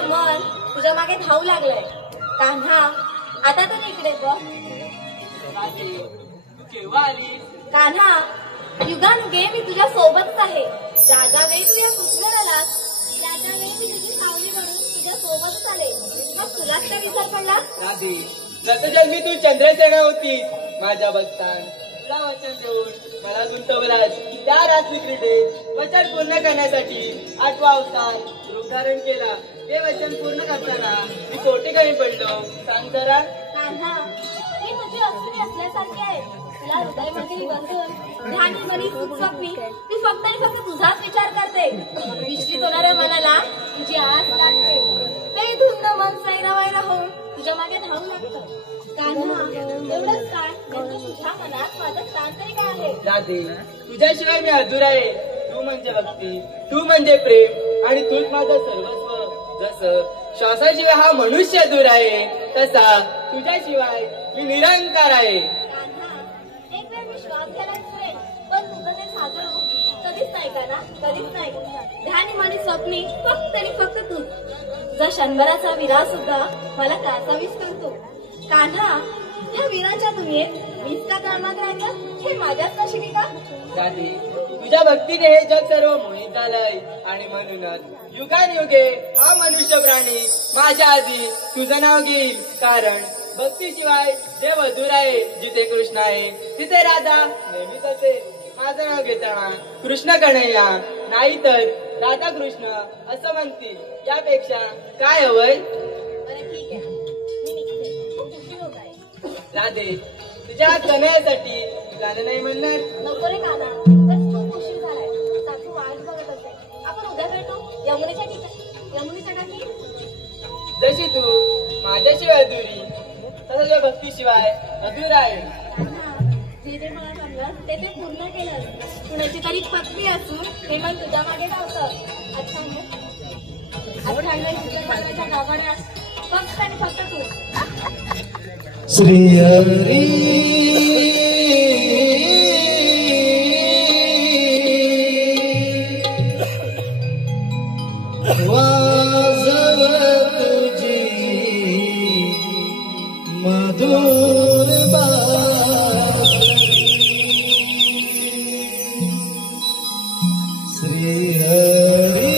माझं मन तुझ्या मागे धावू लागलंय. कान्हा आता तर इकडे बघ. केव्हा आलीस? कान्हा युगानुगे मी तुझ्या सोबतच आहे. ज्या ज्या वेळी तू या पृथ्वीवर आलास त्या त्या वेळी मी तुझी सावली म्हणून तुझ्या सोबतच आले. मग तुलाच काय विसर पडला? राधी, गतजन्मी तू चंद्रसेना होतीस माझ्या बघतान. तुला वचन देऊन मला गुंतवलास. त्या रात्री क्रीडेत वचन पूर्ण करण्यासाठी 8वा अवतार रूप धारण केला. ते वचन पूर्ण करताना मी कोठे कमी पडलो सांग जरा. कान्हा मी तुझी असली असल्यासारखी आहे. तुला हृदय मंदिरी बंधून ध्यानी मनी सुख स्वप्नी मी फक्त आणि फक्त तुझाच विचार करते. विश्रित होणाऱ्या मनाला तुझी आस लागते. ते धुंद मन सैरावैरा होऊन तुझ्या मागे धावू लागतं. कान्हा एवढंच काय नेमकं तुझ्या मनात माझं स्थान तरी काय आहे? राधे, तुझ्याशिवाय मी अधुरा आहे. तू म्हणजे भक्ती, तू म्हणजे प्रेम आणि तूच माझं सर्वस्व. जसं श्वासाशिवाय हा मनुष्य अधुरा आहे तसा तुझ्याशिवाय मी निरंकार आहे. कान्हा एक वेळ मी श्वास घ्यायला पुरेल पण तुझं ते साजर कधीच नाही का ना? कधीच नाही. ध्यानी मनी स्वप्नी फक्त आणि फक्त तूच. तुझा शंभराचा विरा सुद्धा मला कासावीस करतो. कान्हा या वीराच्या दुनियेत मीच का कामात राहिलं हे माझ्याच नशिबी का? राधे, तुझ्या भक्तीने हे जग सर्व मोहित झालंय आणि म्हणूनच युगानुयुगे हा मनुष्य प्राणी माझ्या आधी तुझं नाव घेईल. कारण भक्तीशिवाय देव अधुरा आहे. जिथे कृष्ण आहे तिथे राधा नेहमीच असेल. माझं नाव घेताना कृष्ण कन्हैया नाही तर राधा कृष्ण असं म्हणतील. यापेक्षा काय हवंय? बरं ठीक आहे मी निघते. खूप उशीर होत आहे. राधे, तुझ्या कन्हैयासाठी गाणं नाही म्हणणार? नको रे कान्हा, तर खूप उशीर झालाय. सासू वाट बघत असेल. आपण उद्या भेटू यमुनेच्या ठिकाणी. यमुनेच्या टाकी. जशी तू माझ्याशिवाय अधुरी तसं तुझ्या भक्तीशिवाय अधुरा आहे. जे जे मला सांगलं ते ते पूर्ण केलं. कुणाची तरी पत्नी असून हे मन तुझ्या मागे धावतं. अच्छा तुझ्या गावाने फक्त आणि फक्त तू. श्री हरी वाजव तुझी मधुर बासरी. श्री हरी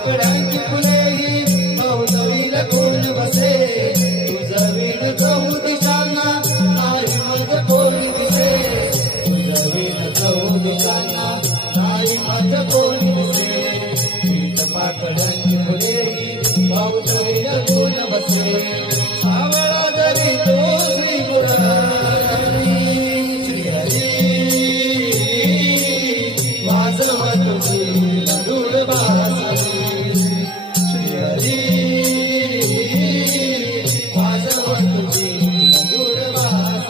पाकळ्यांची फुलेही मौनवील कोण बसे तुझं विण जाऊ दिशांना नाही मज कोणी दिसे तुझं विण जाऊ दिशांना नाही मज कोणी दिसे पाकळ्यांची फुलेही मौनवील कोण बसे सावळा जरी तो श्री गुराणी श्री हरी वाजव तुझी मधुर बासरी श्री हरी वाजव तुझी मधुर बासरी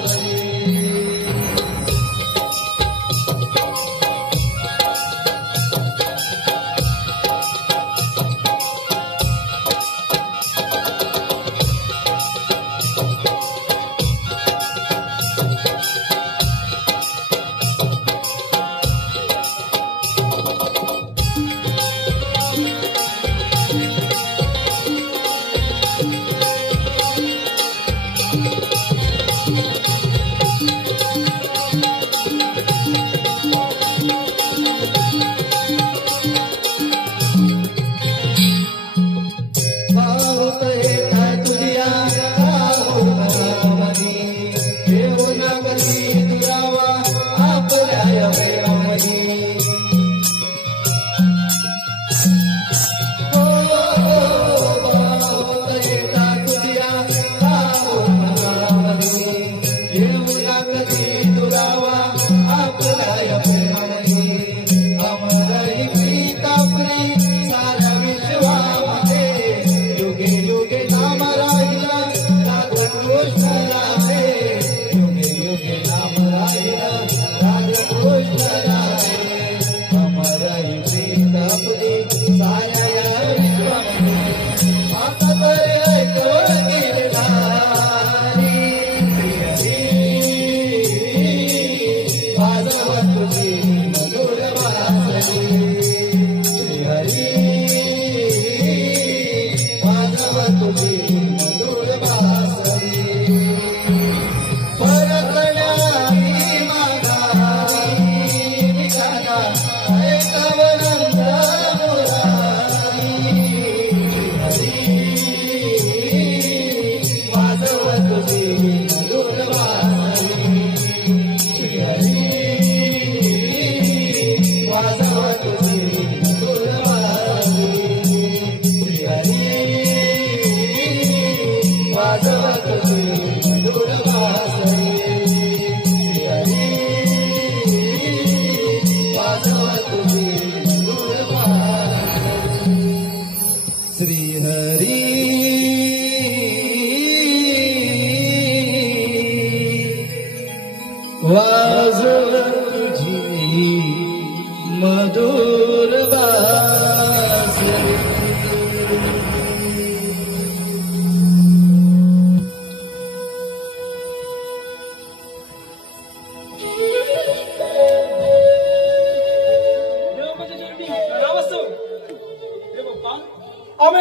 वाजव तुझी मधुर बासरी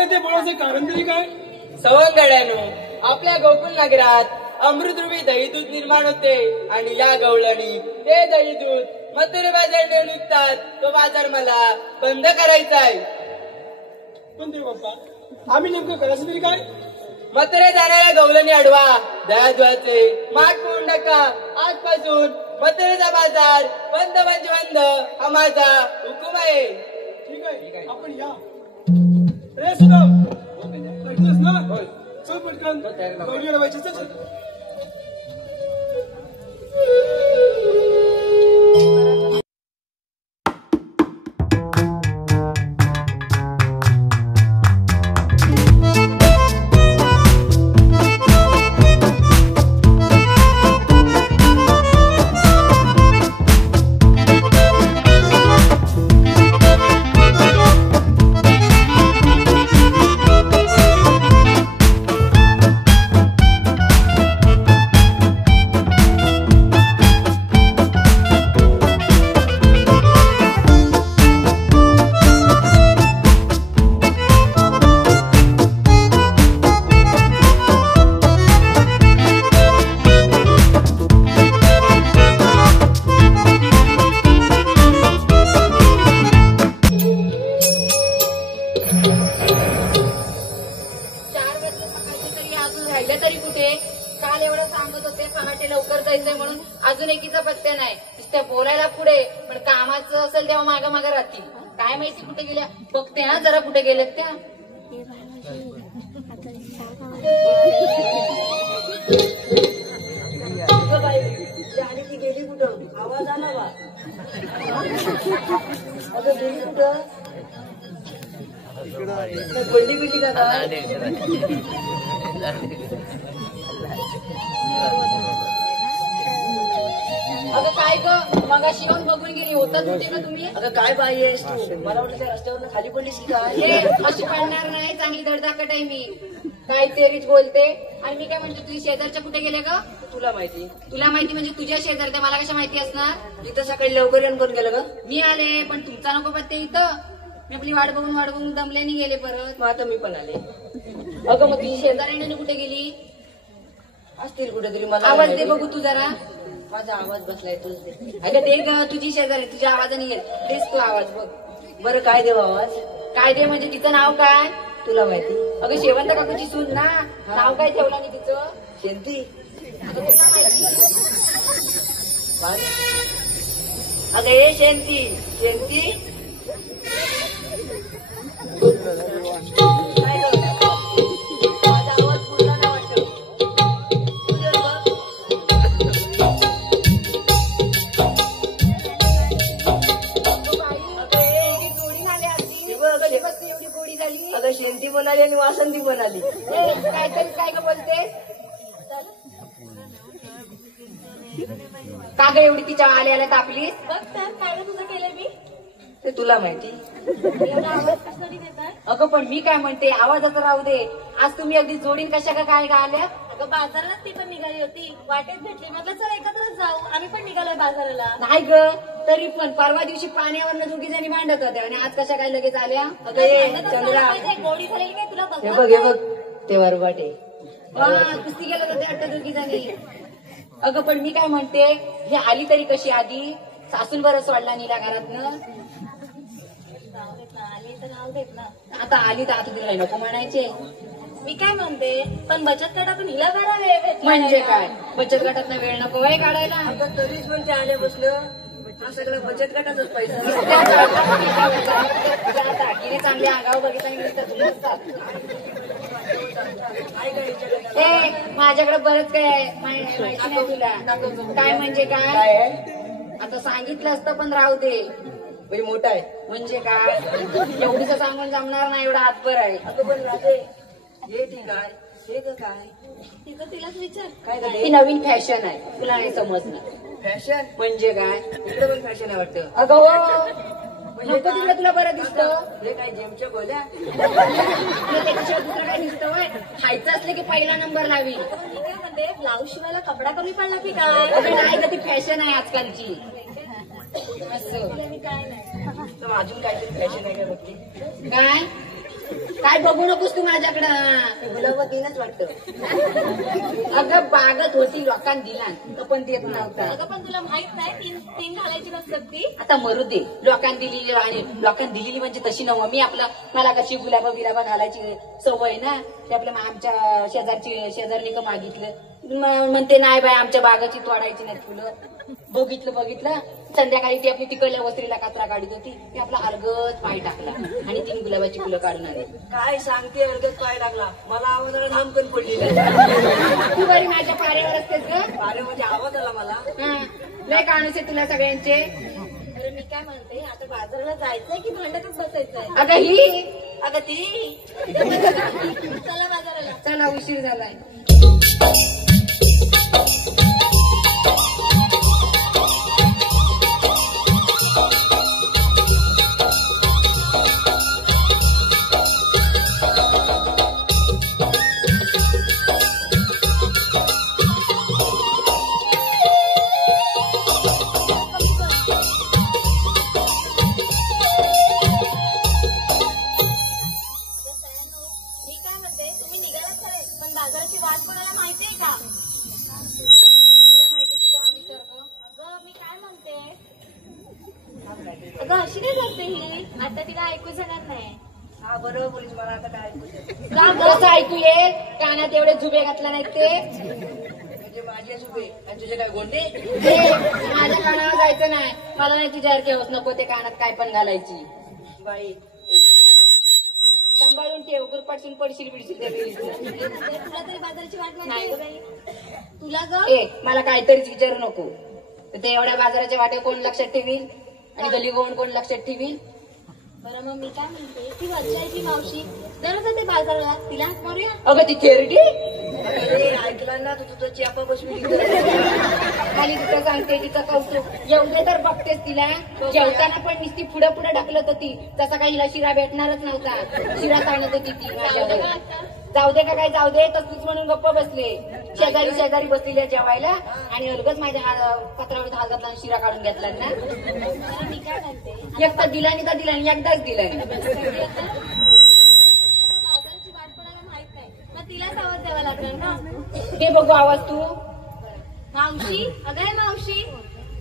ते बोलायचे कारण तरी काय? सवंगड्यानो, आपल्या गोकुल नगरात अमृतरूपी दही दूध निर्माण होते आणि या गवळणी ते दही दूध मथुरे बाजार नेऊन विकतात. तो बाजार मला बंद करायचा आहे. पण ते बाप्पा, आम्ही नेमकं करायचं तरी काय? मथुरे जाणाऱ्या गवळणी अडवा, दह्याचे माठ पोळून टाका. आजपासून मथुरेचा बाजार बंद म्हणजे बंद हा माझा हुकूम आहे. ठीक आहे, आपण या. रे सुदाम, ऐकलंस ना? चल पटकन गौरी अडवायची. चल. काल एवढं सांगत होते पहाटे लवकर जायचंय म्हणून अजून एकीचा पत्ते नाही. नुसत्या बोलायला पुढे पण कामाचं असेल तेव्हा मागं मागं राहतील. काय माहिती कुठे गेल्या. बघते हा जरा कुठे गेल्यात त्या. आणि ती गेली कुठं. आवाज आला बा. अगं गेली कुठं. पडली बिडली का काय. अगं काय ग मगाशी येऊन बघून गेली होतात कुठे का तुम्ही. अगं काय बाई आहेस तू. मला वाटलं त्या रस्त्यावरनं खाली पडलीस की काय. हे अशी पडणार नाही. चांगली धडधाकट आहे मी. काय तेरीच बोलते. आणि मी काय म्हणते तुझी शेजारच्या कुठे गेले ग. तुला माहिती. तुला माहिती म्हणजे तुझ्या शेजारच्या मला कशा माहिती असणार. इथं सकाळी लवकर येऊन कोण गेलं ग. मी आले पण तुमचा नको पत्ते इथं. मी आपली वाट बघून दमले नाही गेले परत. मग आता मी पण आले. अगं मग तुझी शेजाऱ्याने कुठे गेली. असतील कुठेतरी. मला आवाज दे बघू तू जरा. माझा आवाज बसलाय तोच दे. अगं दे ग तुझी शेजारी तुझ्या आवाजाने येत. तेच तू आवाज बघ. बरं काय देऊ आवाज. काय दे म्हणजे तिचं नाव काय. तुला माहिती. अगं शेवंत काकूची सून ना. नाव काय ठेवलं नाही तिचं. शेंती. अगं तुला माहिती. अगं ये शेंती. शेंती. काय ग? माझा आवाज पुरला नाही वाटतं. तुझं बघ. गोडी झाली आधी. कधी बसते एवढी गोडी झाली. अगं शेंती पण आली आणि वासंती पण आली. काहीतरी काय का बोलतेस. का ग एवढी तिच्या आल्या तापलीस. बघ तर काय ग तुझं केलंय मी. ते तुला माहिती. एवढा आवाज कशासाठी देताय. अगं पण मी काय म्हणते आवाजाचं राहू दे. आज तुम्ही अगदी जोडीन कशा का काय आल्या. अगं बाजारात ती पण निघाली होती. वाटेत भेटली. म्हटलं चल एकत्रच जाऊ. आम्ही पण निघालोय बाजाराला. नाही ग तरी पण परवा दिवशी पाण्यावरनं दोघी जणी भांडत होत्या आणि आज कशा काय लगेच आल्या. अगं ये भांडतच चंद्रा. झालं पाहिजे. गोडी झालेली काय तुला हे बघ बघ हे बघ. ते वरबाटे. कुस्ती गेलं होते वाटतं दोघी जणी. अगं पण मी काय म्हणते हे आली तरी कशी आधी. सासून बरं सोडला नीला घरातनं. नाव देत ना. आली तर नाव देत ना. आता आली तर आता तिला नको म्हणायचे. मी काय म्हणते पण बचत गटातून हिला जरा वेळ भेटला म्हणजे नाही काय का? बचत गटात वेळ नको वय काढायला. अगं तरीच पण ते आल्या बसलं. हा सगळं बचत गटाचाच पैसा. किती चांगल्या अंगावर बघितलं नुसतं तुला असतात. काय काय विचारलं. ए माझ्याकडे बरंच काय आहे. माहिती नाही तुला. काय म्हणजे काय. काय आहे. आता सांगितलं असतं पण राहू दे. म्हणजे मोठा आहे. म्हणजे काय एवढीच सांगून जमणार नाही. एवढा हातभर आहे. अगं पण राजे हे ठीक आहे. हे ग काय. तिचं तिलाच विचार. काय ग ही नवीन फॅशन आहे. तुला नाही समजणार. फॅशन. म्हणजे काय. इकडे पण फॅशन आहे वाटतं. अगं हो नको तिकडे तुला बरं दिसतं. हे काय जेमच्या गोल्या. तुला त्याच्याशिवाय दुसरं काय दिसतं वय. खायचं असलं की पहिला नंबर लावी. मी काय म्हणते ब्लाऊज शिवायला कपडा कमी पडला की काय. अगं नाही ग ती फॅशन आहे आजकालची. असं मी काय नाही. तर अजून काहीतरी फॅशन आहे का बघते. काय काय बघू नकोस तू माझ्याकडं. ते गुलाबातीनच वाटतं. अगं बागत होती लोकांना दिला तर पण देत नव्हता. अगं पण तुला माहित नाही तीन तीन घालायची नसतात ती. आता मरू दे. लोकांना दिलेली आणि लोकांना दिलेली म्हणजे तशी नव. मी मला कशी गुलाबा बिलाबा घालायची सवय ना. ते आपल्या आमच्या शेजारनी का मागितलं म्हणते नाही बाय आमच्या बागाची तोडायची नाही फुलं. बघितलं संध्याकाळी ती आपली तिकडल्या वस्त्रीला कात्रा काढत होती. ती आपला अर्गत पाय टाकला आणि 3 गुलाबाची फुलं काढून आली. काय सांगते अर्गत पाय टाकला. मला आवाजाला धामकन पडलेला. तू बरी माझ्या पारेवर असतेस ग. अरे म्हणजे आवाज आला मला. हा लय काणूस आहे तुला सगळ्यांचे. अरे मी काय म्हणते आता बाजाराला जायचंय की भांडतच बसायचंय. अगं ही अगं ती. चला बाजाराला. चला उशीर झालाय. मी काय म्हणते तुम्ही निघालात खरे पण बाजाराची वाट कोणाला माहितीये का. तिला माहिती तिला विचारतो. अगं मी काय म्हणते अगं अशी काय करते ही. आता तिला ऐकू जाणार नाही. हा बरोबर बोलीस. मला आता काय ऐकू येतं. कसं ऐकू येईल. कानात एवढे जुबे घातला नाही ते. माझी असू दे आणि तुझे काय गोंडे माझ्या कानावर जायचं नाही मला नाही तुझ्यासारखी हवस नको ते कानात काय पण घालायची बाई सांभाळून ठेव गुरपाटसून पडशील बिडशील त्या तुला तरी बाजाराची वाट नाही नाही गं बाई. तुला ग ए मला काहीतरीच विचारू नको ते एवढ्या बाजाराच्या वाटे कोण लक्षात ठेवील आणि गली गोवून कोण लक्षात ठेवील बरं मग मी काय म्हणते ती वर्षाची मावशी दररोज ते बाजारला तिला हाक मारूया अगं ती खेरडी ऐकलं ना तू तुझं चिपा बसवी खाली तिचं सांगते तिचं कौतुक जेवढे तर बघतेस तिला जेवताना पण नुसती पुढे पुढे ढकलत होती तसा काही हिला शिरा भेटणारच नव्हता शिरा ताणत होती ती माझ्यावर जाऊ दे का काय जाऊ दे तसलीच म्हणून गप्प बसले शेजारी शेजारी बसलेल्या जेवायला आणि अलगच माझ्या पत्रावर हात घातला आणि शिरा काढून घेतला ना बरं, मी काय म्हणते एक तर दिला आणि एकदाच दिलाय आता बाजाराची वाट कोणाला माहित नाही मग तिलाच आवाज द्यावा लागणार ना हे बघू आवाज तू मावशी अगं मावशी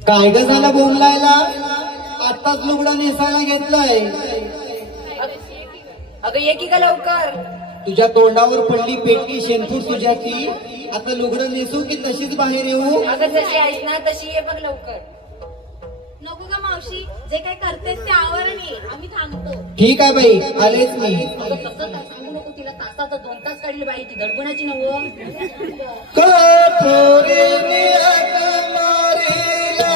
काय ग झालं बोलायला आताच लुगडं नेसायला घेतलंय अगं ये की का लवकर तुझ्या तोंडावर पडली पेटली शेणफूट तुझ्याची आता लुगडं नेसू की तशीच बाहेर येऊ अगं जशी आहेस ना तशी ये बघ लवकर नको का मावशी जे काही करतेस ते आवरण ये आम्ही थांबतो ठीक आहे बाई आलेच मी अगं तसं काय सांगू नको तिला तासाचं 2 तास काढली बाई ती धडपणाची नव्ह कपोरीने हाक मारिला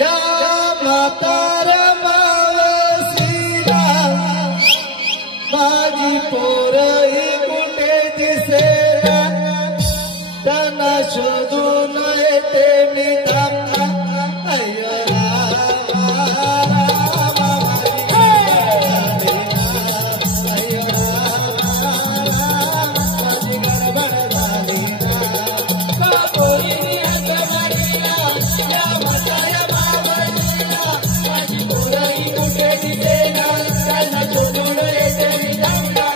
या म्हाताऱ्या मावशीला माझी पोरही कुठे दिसेना त्यांना शोधून येते मी थांबला कुठे दिसेना त्यांना शोधून येते मी थांबला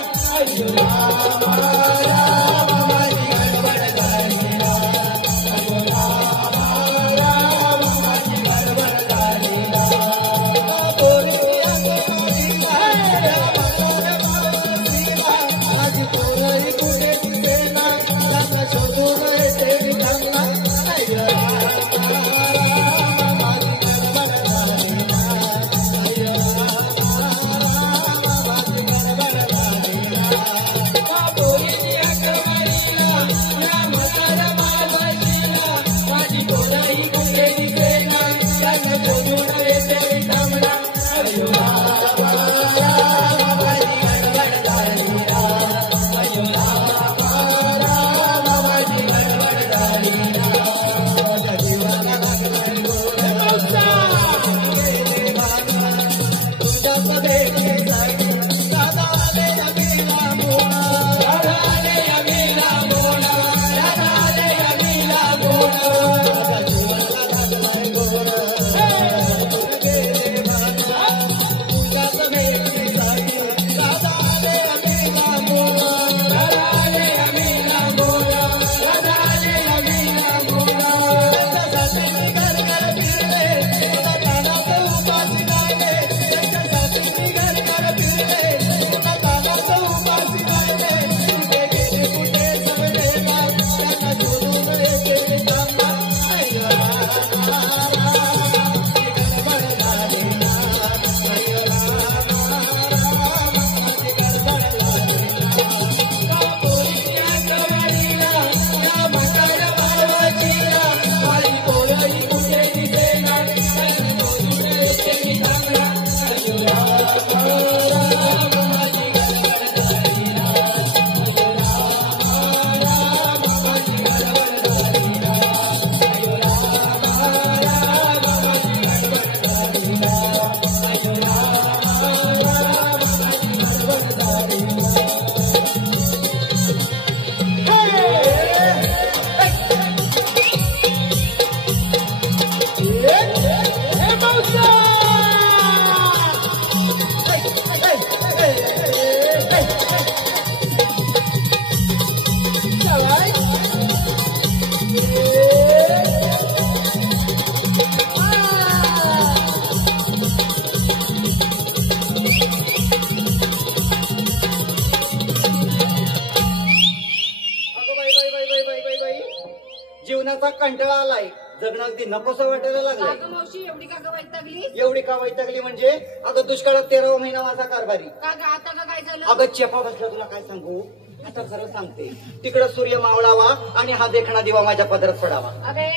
कंटाळा आलाय. जगणं अगदी नकोसं वाटायला लागलंय. अगं मावशी एवढी का ग वैतागली? एवढी का वैतागली म्हणजे अगं दुष्काळात 13वा महिना माझा कारभारी. का ग आता का काय झालं? अगं चेपा बसला तुला काय सांगू. आता खरं सांगते तिकडं सूर्य मावळावा आणि हा देखणा दिवा माझ्या पदरात पडावा. अगे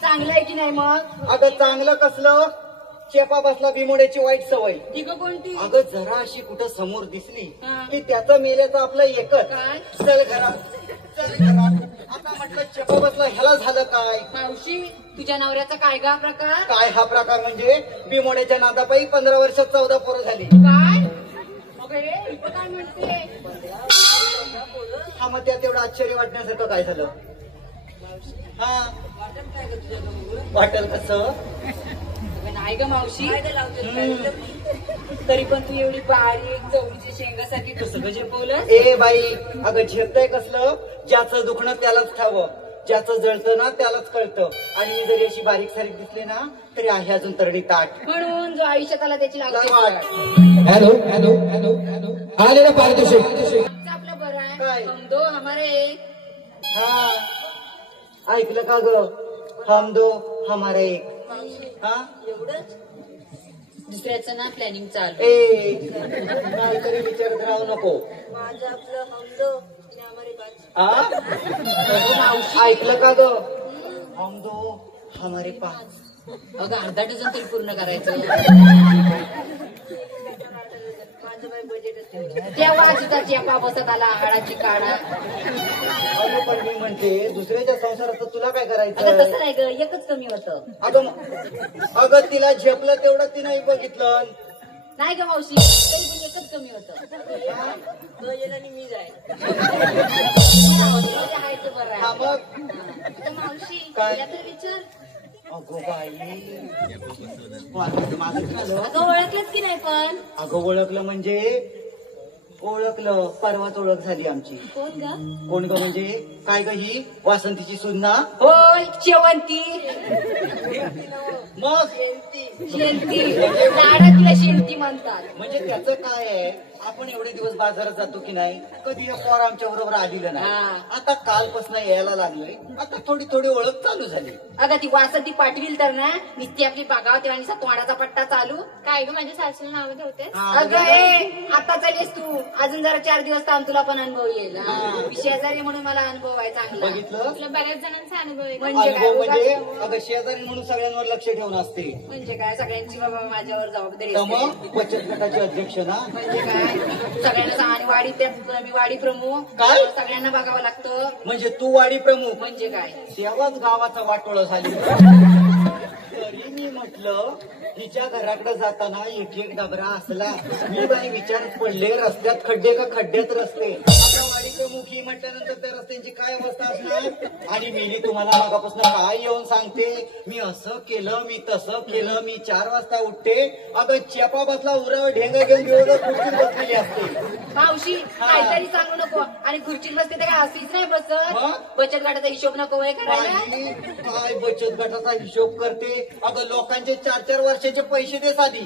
चांगलं आहे की नाही मग? अगं चांगलं कसलं. चेपा बसला बिमोड्याची वाईट सवय. ती ग कोणती? अगं जरा अशी कुठं समोर दिसली हा. की त्याचं मेल्याचं आपलं एकच. काय? चल घरात चल घरात. आता म्हटलं चेपा बसला ह्याला झालं काय. मावशी तुझ्या नवऱ्याचा काय गा प्रकार? काय हा प्रकार म्हणजे बिमोड्याच्या नादापायी 15 वर्षात 14 पोरं झाली. काय? अगे इथं काय म्हणते? हा मग त्यात एवढं आश्चर्य वाटण्यासारखं काय झालं. हा वाटेल कसं. नाही ग मावशी तरी पण तू एवढी बारीक चवळीच्या शेंगासारखी कसं ग झेपवलं? ए बाई अगं झेपतंय कसलं. ज्याचं दुखणं त्यालाच ठावं, ज्याचं जळतं ना त्यालाच कळतं. आणि मी जरी अशी बारीक सारीक दिसली ना तरी आहे अजून तरडी ताट. म्हणून जो आयुष्यात आला त्याची लावते वाट. हॅलो हॅलो हॅलो हॅलो आलेलं पारितोषिक. आपलं बरं आहे. काय? हम दो हमारे. हा ऐकलं का ग. हम दो हमारा एक. हा दुसऱ्याचं ना प्लॅनिंग चालू. ए काहीतरी विचारत राहू नको. माझं आपलं हमदो आणि हमारे पाच. हा ऐकलं का ग. हम दो हमारे पाच. अगं अर्धा डझन तरी पूर्ण करायचं. माझं बाय बजेट असेल. तेव्हा तुझा चेपा बसत आला हाडाची काढा. अगं पण मी म्हणते दुसऱ्याच्या संसारात तुला काय अगं करायचं. तसं नाही ग एकच कमी होतं. अगं तिला झेपलं तेवढं ती नाही बघितलं. नाही ग मावशी तरी पण एकच कमी होतं. बजेट आणि मी जाईल. आहे ते बरं हा आहे. मग मावशी काय? तिला तर विचार. अगो बाई माझं झालं. अगं ओळखलंच की नाही पण. अगं ओळखलं म्हणजे ओळखलं. परवाच ओळख झाली आमची. कोण ग? कोण ग म्हणजे काय ग ही वासंतीची सुन्ना. होय शेवंती. मग शेंती झाडातल्या शेंती म्हणतात. म्हणजे त्याचं काय आहे. आपण एवढे दिवस बाजारात जातो की नाही कधी एक पोर आमच्या बरोबर आलेलं नाही. हा. आता कालपासून यायला लागलोय. आता थोडी थोडी ओळख चालू झाली. अगं ती वासंती पाठविल तर ना नित्य आपली बागावते आणि तोंडाचा पट्टा चालू. काय ग माझ्या सासूला नाव ठेवते. हा, अगं ए आता चालेस तू अजून जरा 4 दिवस थांब तुला पण अनुभव येईल. शेजारी म्हणून मला अनुभव आहे चांगला. बघितलं. तुला बऱ्याच जणांचा अनुभव आहे. म्हणजे काय अनुभव म्हणजे उगाच- अगं शेजारी म्हणून सगळ्यांवर लक्ष ठेवून असते. म्हणजे काय सगळ्यांची बाबा माझ्यावर जबाबदारी तर असते. मग बचत गटाचे अध्यक्ष ना. म्हणजे काय सगळ्यांना आणि वाडी त्यात मी वाडी प्रमुख. काय? सगळ्यांना बघावं लागतं. म्हणजे तू वाडी प्रमुख. म्हणजे काय तेव्हाच गावाचा वाटोळा झाली. तरी मी म्हटलं हिच्या घराकडे जाताना एक एक डबरा असला. मी बाई विचारत पडले रस्त्यात खड्डे का खड्ड्यात रस्ते. आता वाडी प्रमुख ही म्हटल्यानंतर त्या रस्त्यांची काय अवस्था असणार. आणि मी तुम्हाला मागापासून काय येऊन सांगते. मी असं केलं मी तसं केलं. मी 4 वाजता उठते. अगं चेपा बसला उरावर ढेंगा घेऊन दिवस खुर्चीत बसलेली असते. मावशी काहीतरी सांगू नको. आणि खुर्चीत बसते तर काय असलीच नाही बसत. मग? बचत गटाचा हिशोब नको वय करायला. बाई, काय बचत गटाचा हिशोब करते. अगं लोकांचे 4-4 वर्षाचे पैसे दे साधी.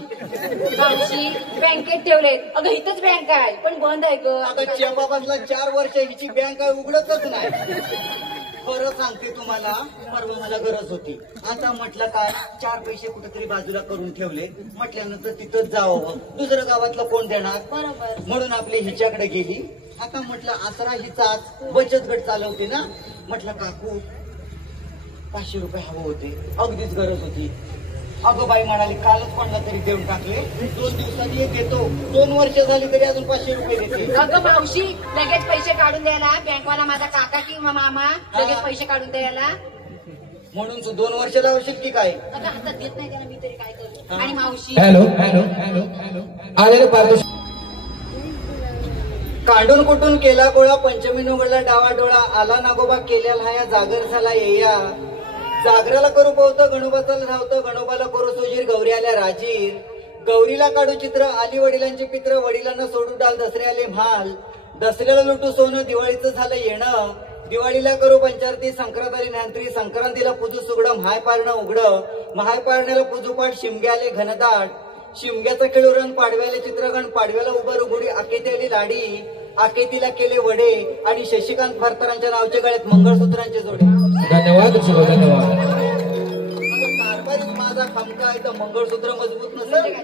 मावशी बँकेत ठेवलेत. अगं इथंच बँक आहे पण बंद आहे ग. अगं चेपाबाजला 4 वर्ष हिची बँक आहे उघडतच नाही. खरं सांगते तुम्हाला परवा मला गरज होती. आता म्हटलं काय 4 पैसे कुठेतरी बाजूला करून ठेवले. म्हटल्यानंतर तिथंच जावं. दुसरं गावातलं कोण देणार. बरोबर. म्हणून आपली हिच्याकडे गेली. आता म्हटलं आसरा हिचाच बचत गट चालवते ना. म्हटलं काकू 500 रुपये हवं होते. अगदीच गरज होती. अगं बाई म्हणाली कालच कोणाला तरी देऊन टाकले. 2 दिवसांनी देतो. 2 वर्ष झाली तरी अजून 500 रुपये देते. अगं मावशी लगेच पैसे काढून द्यायला बँकवाला माझा काका किंवा मामा लगेच पैसे काढून द्यायला. म्हणून तू 2 वर्ष लावशील की काय. अगं हातात देत नाही त्याला मी तरी काय करू. आणि मावशी हॅलो हॅलो हॅलो हॅलो आलेलं पारितोषिक. काढून कुठून केला गोळा पंचमी नोगडला डावा डोळा. आला नागोबा केल्याला या जागर झाला येया. जागराला करू पावतं गणोबाचाला धावतं. गणोबाला करू सोजीर गौरी आल्या राजीर. गौरीला काढू चित्र आली वडिलांची पित्र. वडिलांना सोडू डाल दसरे आले म्हाल. दसऱ्याला लुटू सोनं दिवाळीचं झालं येणं. दिवाळीला करू पंचारती संक्रांत आली नांत्री. संक्रांतीला पूजू सुगडं महाय पारणं उघडं. महाय पारण्याला पूजू पाठ शिमगे आले घनदाट. शिमग्याचा खेळूरण पाडव्याला चित्रगण. पाडव्याला उभं रुगुडी आकेती आली लाडी. आकेतीला केले वडे आणि शशिकांत फरतरांच्या नावच्या गळ्यात मंगळसूत्रांचे जोडे. धन्यवाद शिव, धन्यवाद. कारभारीच माझा खमका आहे तर मंगळसूत्र मजबूत नसेल.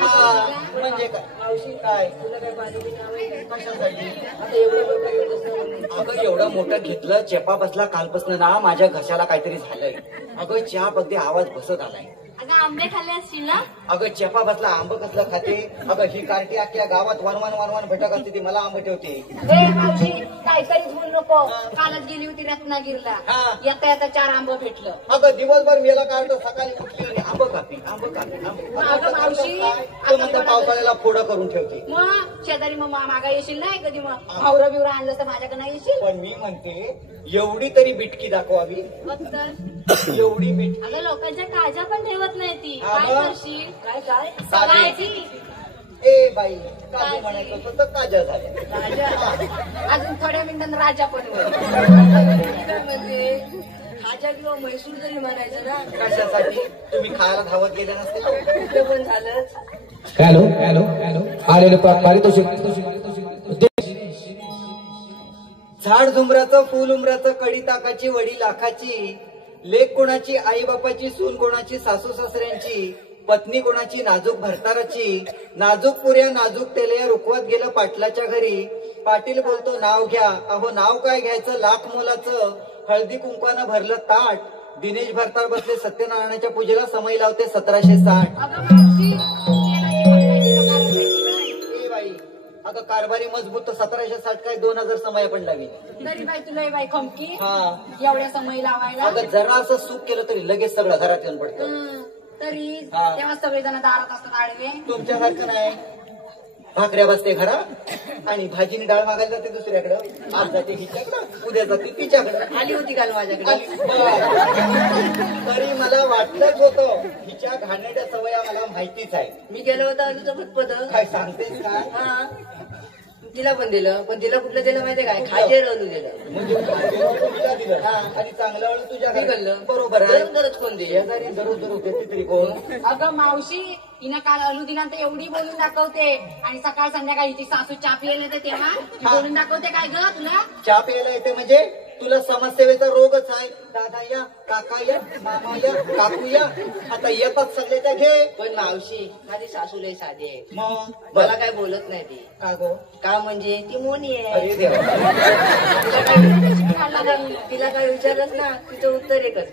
हा म्हणजे काय कशासाठी? अगं एवढं मोठं घेतलं, चेपा बसला कालपासून ना माझ्या घशाला काहीतरी झालंय. अगं चहा बघते आवाज बसत आलाय. अगं आंबे खाल्ले असतील ना? अगं चेपा बसला आंब कसलं खाते. अगं ही कार्टी अख्ख्या गावात वनवान भटक असते ती मला आंब ठेवते. ए मावशी काहीतरीच बोल नको. कालच गेली होती रत्नागिरीला, हा. येता येता 4 आंब भेटलं. अगं दिवसभर मेला काढतो, सकाळी उठली आणि आंब कापी. अगं मावशी, तो म्हणतो पावसाळ्याला फोडं करून ठेवते. मग शेजारी मग मागा येशील नाही कधी, मग भावरं बिवरं आणलं तर माझ्याकडे नाही येशील. पण मी म्हणते एवढी तरी बिटकी दाखवावी. तर एवढी बिटकी. अगं लोकांच्या काळजा पण ठेवत नाही ती. हा काय मग? करशील? काय काय सवय ती. ए बाई काजू म्हणायचं होतं तर काजा झाल्या. राजा अजून थोड्या मिनिटांत राजा पण होईल. म्हणजे खाजा किंवा म्हैसूर जरी म्हणायचं ना, कशासाठी? तुम्ही खायला धावत गेले नसते का? ते पण झालंच. Hello hello hello. आलेले पारितोषिक. झाड झुमराचं, फुल उमराचं, कडी ताकाची, वडी लाखाची, लेक कोणाची, आई बापाची, सून कोणाची, सासू सासऱ्यांची, पत्नी कोणाची, नाजूक भरताराची, नाजूक पुऱ्या नाजूक तेलया रुकवत गेलं पाटलाच्या घरी. पाटील बोलतो नाव घ्या. अहो नाव काय घ्यायचं, लाख मोलाचं. हळदी कुंकवानं भरलं ताट. दिनेश भरतार बसले सत्यनारायणाच्या पूजेला, समय लावते 1760. अगं मावशी, तेलाची वाटायची का कारभारी? ए बाई अगं कारभारी मजबूत तर 1760 काय 2000 समय पण लागेल. तरी बाई तुला बाई खमकी हा एवढ्या समय लावायला. अगं जरा असं सुख केलं तरी लगेच सगळं घरात येऊन पडतं. तरी हा. तेव्हा सगळेजण दारात असतात आडवे. तुमच्यासारखं नाही. भाकऱ्या बसते घरा आणि भाजीनी डाळ मागायला जाते दुसऱ्याकडं. आज जाते हिच्याकडं, उद्या जाते तिच्याकडं. आली होती काल माझ्याकडे. तरी मला वाटलंच होतं हिच्या घाणेरड्या सवया मला माहितीच आहे. मी गेलो होतो आलूचं फतपद. काय सांगतेस काय? हा तिला पण दिलं, पण तिला कुठलं दिलं माहितीये काय, खाजेर अळू दिलं. म्हणजे तुला दिलं आणि चांगलं अळू तुझ्या मी घरी. गल्लं. बरोबर आहे. दररोज कोण दे. शेजारी दररोज देते तरी कोण? अगं मावशी, हिनं काल अलू दिल्यानंतर एवढी बोलून दाखवते आणि सकाळ संध्याकाळ हिची सासू चहा प्यायला येते तेव्हा ती हा. बोलून दाखवते काय ग तुला. चहा प्यायला येते म्हणजे तुला समाजसेवेचा रोगच आहे. दादा या, काका या, मामा या, काकू या, आता येतात सगळे त्या घे. पण मावशी माझी सासू लय साधी आहे. मग मला काय बोलत नाही ती. का गो? का म्हणजे ती मोनी आहे. अरे देवा. तिला काय विचारलंच ना, तिचं उत्तर एकच,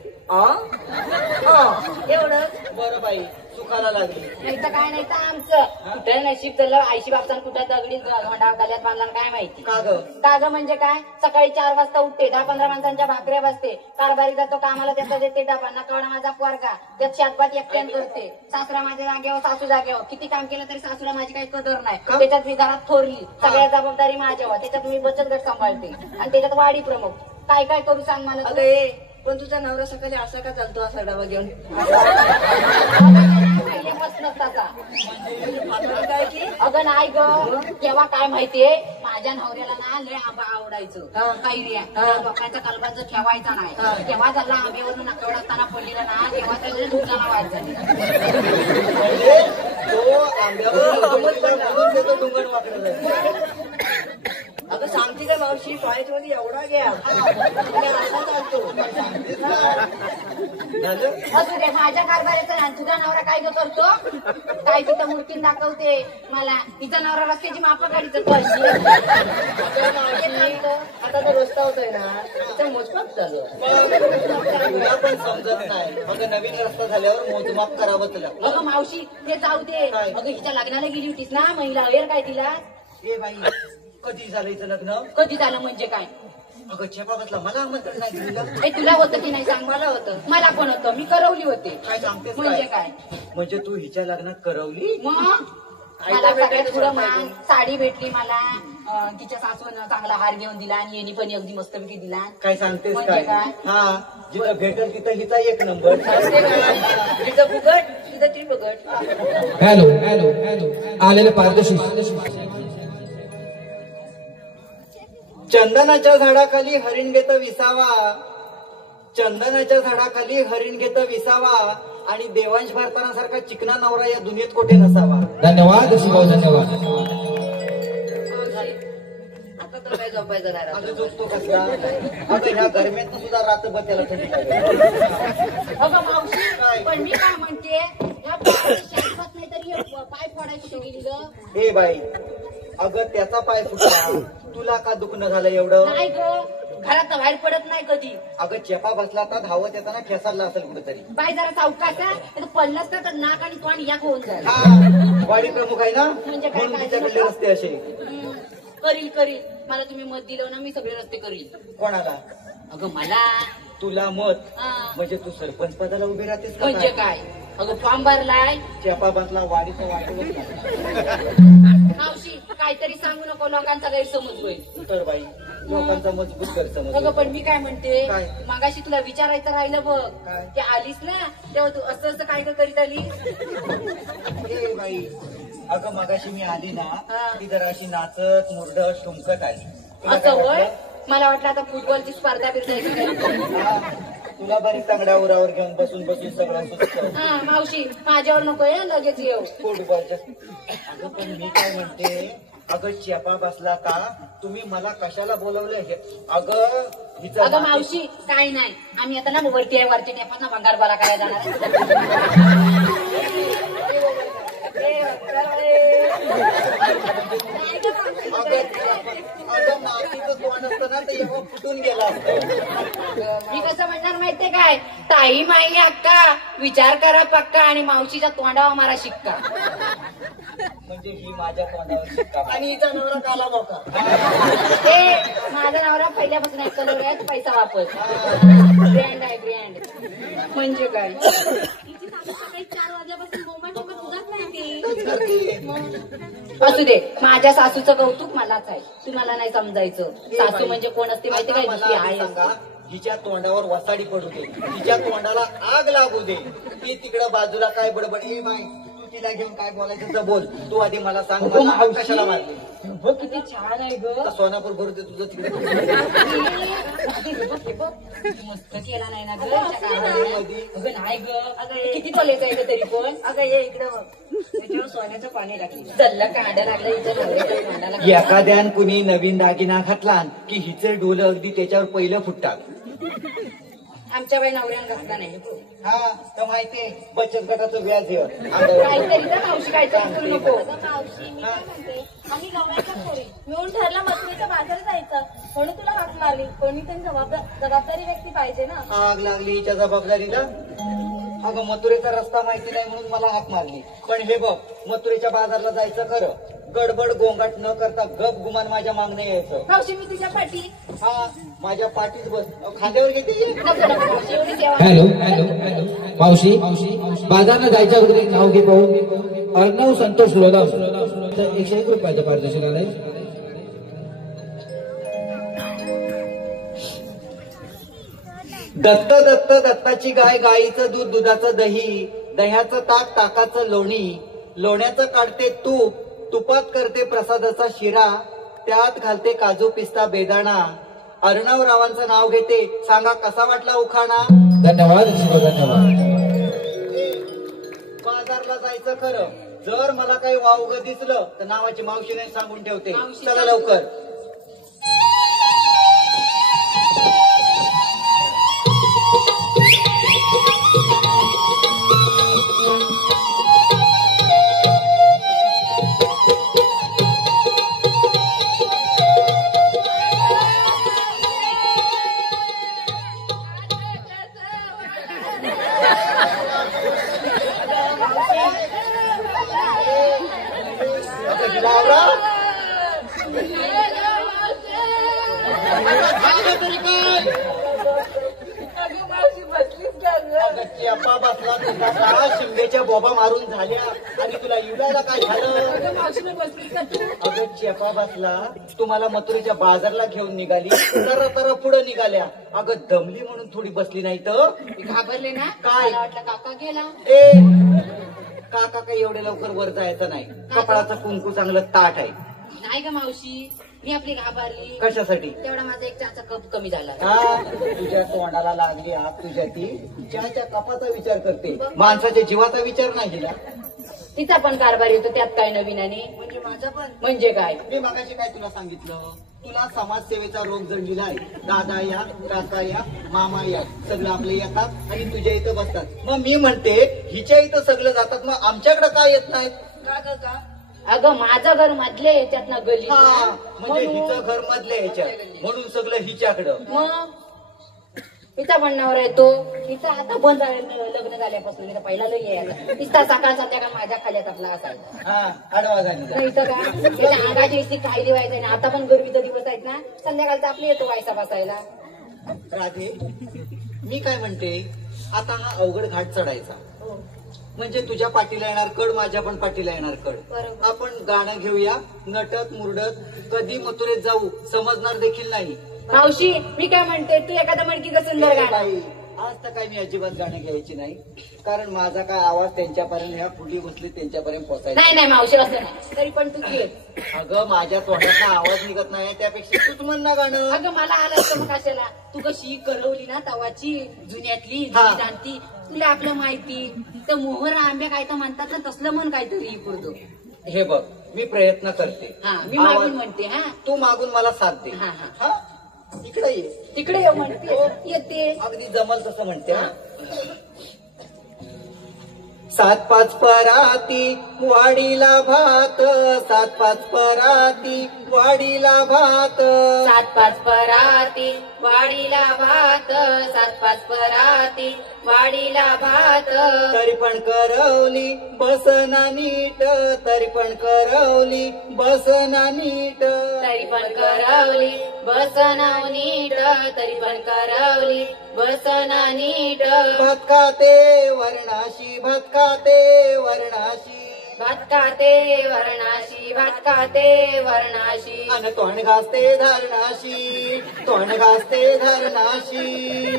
एवढंच. बरं बाई सुखाला लागली. नाही तर काय नाही तर आमचं कुठं नशीब चाललं. आईशी बापसान कुठं दगडी घोंडा गल्यात बांधला काय माहिती. का ग? का ग म्हणजे काय, सकाळी 4 वाजता उठते, 10-15 माणसांच्या भाकऱ्या बसते, कारभारी जातो कामाला, त्याचा देते डबा. नकावडा माझा पोरगा त्यात शातभात एकट्यान करते. सासरा माझ्या जागेवर, सासू जागेवर. किती काम केलं तरी सासूला माझी काही कदर नाही. त्याच्यात मी घरात थोरली, सगळ्या जबाबदारी माझ्यावर. त्याच्यात मी बचत गट सांभाळते आणि त्याच्यात वाडी प्रमुख. काय काय करू सांग मला तू. अगं पण तुझा नवरा सकाळी असा का चालतो, असा डबा घेऊन? पहिल्यापासूनच तसा. फाटलं काय की? अगं नाही ग, तेव्हा काय माहितीये, माझ्या नवऱ्याला ना लय आंबा आवडायचं. कैऱ्या पप्पांच्या कलबाचं ठेवायचा नाही. तेव्हा झाला आंब्यावरून नकवड असताना पडलेला ना, तेव्हा त्याला दुधाला व्हायचं. म्हणजे तो आंब्यावर डुंगण वाकडं. अगं सांगते काय मावशी, पायाच्या मध्ये एवढा घ्या असा चालतो. असू दे, माझ्या कारभाराचं ना. तुझा नवरा काय ग करतो, काय तिथं मूर्ती दाखवते मला. तिचा नवरा रस्त्याची मापं काढीचं आता तो रस्ता होतोय ना, तिचा मोजमाप चालू आहे. तुला पण समजत नाही. मग नवीन रस्ता झाल्यावर मोजमाप करावंच लागतं. अगं मावशी ते जाऊ दे. अगं हिच्या लग्नाला गेली होतीस ना, महिला अवेर काय तिला. ए बाई कधी झालं हिचं लग्न? कधी झालं म्हणजे काय. अगं चेपा बसला मला आमंत्रण नाही दिलं. हे तुला होतं की नाही सांग. मला होतं. मला पण होतं, मी करवली होते. काय सांगतेस म्हणजे काय. म्हणजे तू हिच्या लग्नात करवली? मग मला सगळ्यात पुढं मान साडी भेटली मला. तिच्या सासून चांगला हार घेऊन दिला आणि यांनी पण अगदी मस्तपैकी दिला. काय सांगतेस म्हणजे काय? काय? हा जिथं भेटेल तिथं हिचा 1 नंबर. तिथं फुकट, तिथं ती फुकट. Hello hello hello. आलेले पारितोषिक. चंदनाच्या झाडाखाली हरिण घेत विसावा. चंदनाच्या झाडाखाली हरिण घेत विसावा आणि देवांश भारतानासारखा चिकना नवरा या दुनियेत कोठे नसावा. धन्यवाद शिव, धन्यवाद. झोपायचं नाही अगं रात्री. झोपतो कसला अगं ह्या गरम्यात सुद्धा रात्रभर त्याला थंडी लागते. अगं मावशी पण मी काय म्हणते या पोराची शाश्वत नाही तरी हे पाय फोडायची कुठे गेली ग? हे बाई अगं त्याचा पाय फुटला तुला का दुखणं झालं एवढं? नाही ग घरात बाहेर पडत नाही कधी. अगं चेपा बसला तर धावत येताना ठेसारला असेल कुठेतरी. बाय जरा सावकाश पडलास ना तर नाक आणि तोंड याक होऊन जाईल. हा वाडी प्रमुख आहे ना म्हणजे काय म्हणून तिच्याकडले रस्ते असे. करील मला तुम्ही मत दिलं ना मी सगळे रस्ते करील. कोणाला? अगं मला. तुला मत हा. म्हणजे तू सरपंच पदाला उभी राहतेस का म्हणजे काय? काय अगं फॉर्म भरलाय. चेपा बसला वाडीचा वाटवत मावशी काहीतरी सांगू नको लोकांचा गैरसमज होईल. तर बाई लोकांचा मजबूत गैरसमज. अगं पण मी काय म्हणते काय? मागाशी तुला विचारायचं राहिलं बघ. काय? ते आलीस ना तेव्हा तू असं काय करीत आली? ए बाई अगं मगाशी मी आली ना हा. ती जरा अशी नाचत मुरडत ठुमकत आली. तुला असं काय होय वाटलं? मला वाटलं आता फुटबॉलची स्पर्धा बिर्धा. हा. तुला बरी तांगड्या उरावर घेऊन बसून सगळं सुचतं. हा मावशी माझ्यावर नको आहे लगेच येऊ. फुटबॉलच्या अगं पण मी काय म्हणते अगं चेपा बसला का तुम्ही मला कशाला बोलवलं हे? अगं हिचं अगं मावशी काय नाही आम्ही आता ना वरती आहे वरच्या टेपात ना भंगार बाला करायला जाणार अगं मातीचं तोंड असतं ना तर एवढं फुटून गेला असतं. मी कसं म्हणणार माहितीये काय ताई माई अक्का विचार करा पक्का आणि मावशीच्या तोंडावर मारा शिक्का. म्हणजे ही माझ्या तोंडावर शिक्का आणि हिचा नवरा काला मोका. ते माझा नवरा पहिल्यापासून एक कलर आहे पैसा वापस ब्रँड आहे ब्रँड. म्हणजे काय तिची सासू सकाळी 4 वाजल्यापासून बोंबा उगाच नाही ती. असू दे माझ्या सासूचं कौतुक मलाच आहे तुम्हाला नाही समजायचं. सासू म्हणजे कोण असते माहिती काय? आता दुसरी मला आहे. सांगा हिच्या तोंडावर वसाडी पडू दे हिच्या तोंडाला आग लागू दे ती तिकडं बाजूला काय बडबड. ए बाई तू तिला घेऊन काय बोलायचं तर बोल. तू आधी मला सांग मला आग कशाला मारली? बघ किती छान आहे ग. आता सोनापूर भरू दे तुझं तिकडे. मस्त केला नाही ना ग अगं नाही ग अगं किती कॉलेज आहे ग तरी पण. अगं ये इकडे बघ. त्याच्यावर सोन्याचं पाणी टाकली. चल्ल कांदा लागला हिच्या नवऱ्याच्या तोंडाला. एखाद्यान कुणी नवीन दागिना घातला की हिचे डोल अगदी त्याच्यावर पहिलं फुटतात. आमच्या बाई नवऱ्यानं घातला नाही. हा तर माहितीये बचत गटाचं व्याज हे. काहीतरी तर मावशी काहीतरी करू नको. अगं मावशी मी काय म्हणते आम्ही गव्याच्या पोरी मिळून ठरला मथुरेच्या बाजारात जायचं म्हणून तुला हाक मारली. कोणी तरी जबाबदारी व्यक्ती पाहिजे ना. आग लागली हिच्या जबाबदारीला. अगं मथुरेचा रस्ता माहिती नाही म्हणून मला हाक मारली. पण हे बघ मथुरेच्या बाजारला जायचं खरं गडबड गोंगाट न करता गप गुमान माझ्या मागणं यायचं. मावशी मी तुझ्या पाठी. हा माझ्या पाठीच बस खांद्यावर घेते. नको नको मावशी एवढी सेवा. हॅलो मावशी बाजारला जायच्या अगोदर एक नाव घे पाहू. अर्णव संतोष लोधाव 101 रुपयाचं पारितोषिक आलंय. दत्त दत्त दत्ताची गाय गाईचं दूध दुधाचं दही दह्याचं ताक ताकाचं लोणी लोण्याचं काढते तूप तुपात करते प्रसादाचा शिरा त्यात घालते काजू पिस्ता बेदाणा. अर्णव रावांचं नाव घेते सांगा कसा वाटला उखाणा? धन्यवाद धन्यवाद. बाजारला जायचं खरं जर मला काही वावगं दिसलं तर नावाची मावशीने सांगून ठेवते. मावशी चला लवकर. चेपा बसला तुझा का शिंदेच्या बोबा मारून झाल्या आणि तुला युगायला काय झालं? मावशी मी बसली का तू? अगं चेपा बसला तुम्हाला मथुरेच्या बाजारला घेऊन निघाली तर पुढे निघाल्या. अगं दमली म्हणून थोडी बसली नाही तर घाबरले ना. काय? मला वाटलं काका गेला. ए काका काही एवढे लवकर वर जायचं नाही. कपाळाचं कुंकू चांगलं ताट आहे. नाही ग मावशी मी आपली घाबरली. कशासाठी? तेवढा माझा एक चहाचा कप कमी झाला. हा तुझ्या तोंडाला लागली आग तुझ्या ती चहाच्या कपाचा विचार करते माणसाच्या जीवाचा विचार नाही ना. तिचा पण कारभार येतो त्यात काय नवीन आणि म्हणजे माझा पण म्हणजे काय? मी मागाशी काय तुला सांगितलं तुला समाजसेवेचा रोग जडलेला आहे. दादा या, काका या, मामा या, सगळं आपले येतात आणि तुझ्या इथं बसतात. मग मी म्हणते हिच्या इथं सगळं जातात, मग आमच्याकडे काय येत नाहीत? का अगं माझं घर मधले ह्याच्यातनं गली हा, म्हणजे हिचं घर मधल्या ह्याच्यात म्हणून सगळं हिच्याकडं. मग हिचा म्हणण्यावर आहे तो. हिचा आता बंद लग्न झाल्यापासून नाही तर पहिला लई यायला नुसता सकाळ संध्याकाळ माझ्या खाल्यात आपला असायचा. हा, आडवा झालेला. नाही तर काय त्याच्या अंगाची इतकी खायली व्हायचं ना. आता पण गरमीचा दिवस आहेत ना, संध्याकाळचा आपली येतो व्हायचा बसायला. राधे, मी काय म्हणते, आता हा अवघड घाट चढायचा म्हणजे तुझ्या पाठीला येणार कड, माझ्या पण पाठीला येणार कड. बरोबर. आपण गाणं घेऊया, नटत मुरडत, कधी मथुरेत जाऊ समजणार देखील नाही. मावशी मी काय म्हणते, तू एखादा मणकीचं सुंदर गाणं. बाई, आज तर काय मी अजिबात गाणं घ्यायची नाही, कारण माझा काय आवाज त्यांच्यापर्यंत, ह्या फुटी बसली त्यांच्यापर्यंत पोहोचायचा. नाही नाही मावशी असं नाही, तरी पण तू घे. अगं माझ्या तोंडाचा आवाज निघत नाही, त्यापेक्षा तूच म्हण ना गाणं. अगं मला आलं मग कशाला. तू कशी करवली ना तवाची जुन्यातली हा. जाणती, तुला आपलं माहिती. तर मोहर आंब्या काय तर म्हणतात ना, तसलं म्हण काहीतरी पुरतो. हे बघ, मी प्रयत्न करते. हा मी आवाज- मागून म्हणते. हा तू मागून मला साथ दे. हा, हा. हा, इकडे ये. तिकडे येऊ म्हणते, येते. अगदी जमल तसं म्हणते. हा. 7-5 पराती वाडीला भात, 7-5 पराती वाडीला भात, 7-5 पराती वाडीला भात, 7-5 पराती वाडीला भात. तरी पण करवली बसना नीट, तरी पण करवली बसना नीट, तरी पण करवली बसना नीट, तरी पण करवली बसना नीट. भात खाते वर्णाशी, भात खाते वर्णाशी, भात खाते वर्णाशी, भात खाते वर्णाशी. अन तोंड घासते धरणाशी, तोंड घासते धरणाशी.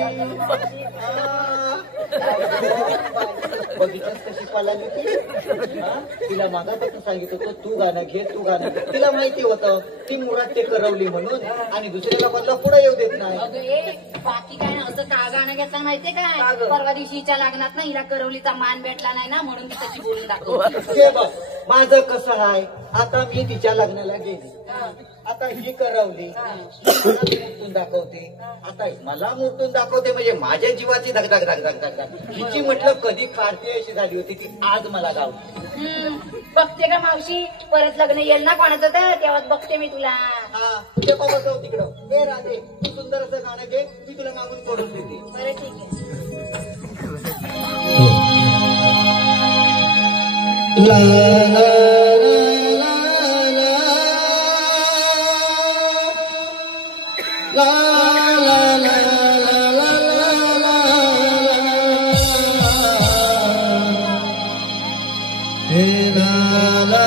बघितलंस कशी पळाली ती? हा? तिला मागापासून सांगितलं होतं तू गाणं घे, तू गाणं घे. तिला माहिती होतं ती मुळात ते करवली म्हणून, आणि दुसऱ्या लोकांना पुढे येऊ देत नाही. अगं ए, बाकी काय ना असं का गाणं घेतलं माहितीये काय? परवा दिवशीच्या लग्नात ना हिला करवलीचा मान भेटला नाही ना, म्हणून ती तशी बोलून दाखवली. हे बघ माझं कसं आहे, आता मी तिच्या लग्नाला गेली, आता ही करवली, ही मला मुरतून दाखवते, आता मला मुरतून दाखवते, म्हणजे माझ्या जीवाची धगधग धगधग धगधग. हिची म्हटलं कधी काढते अशी झाली होती, ती आज मला गावली. बघते का मावशी, परत लग्न येईल ना कोणाचं तर तेव्हा बघते मी तुला. हा, ते बाबा जाऊ तिकडं. हे राधे, तू सुंदर असं गाणं घे, मी तुला मागून करून देते. बरं ठीक आहे. ला ला ला ला ला ला हे ला ला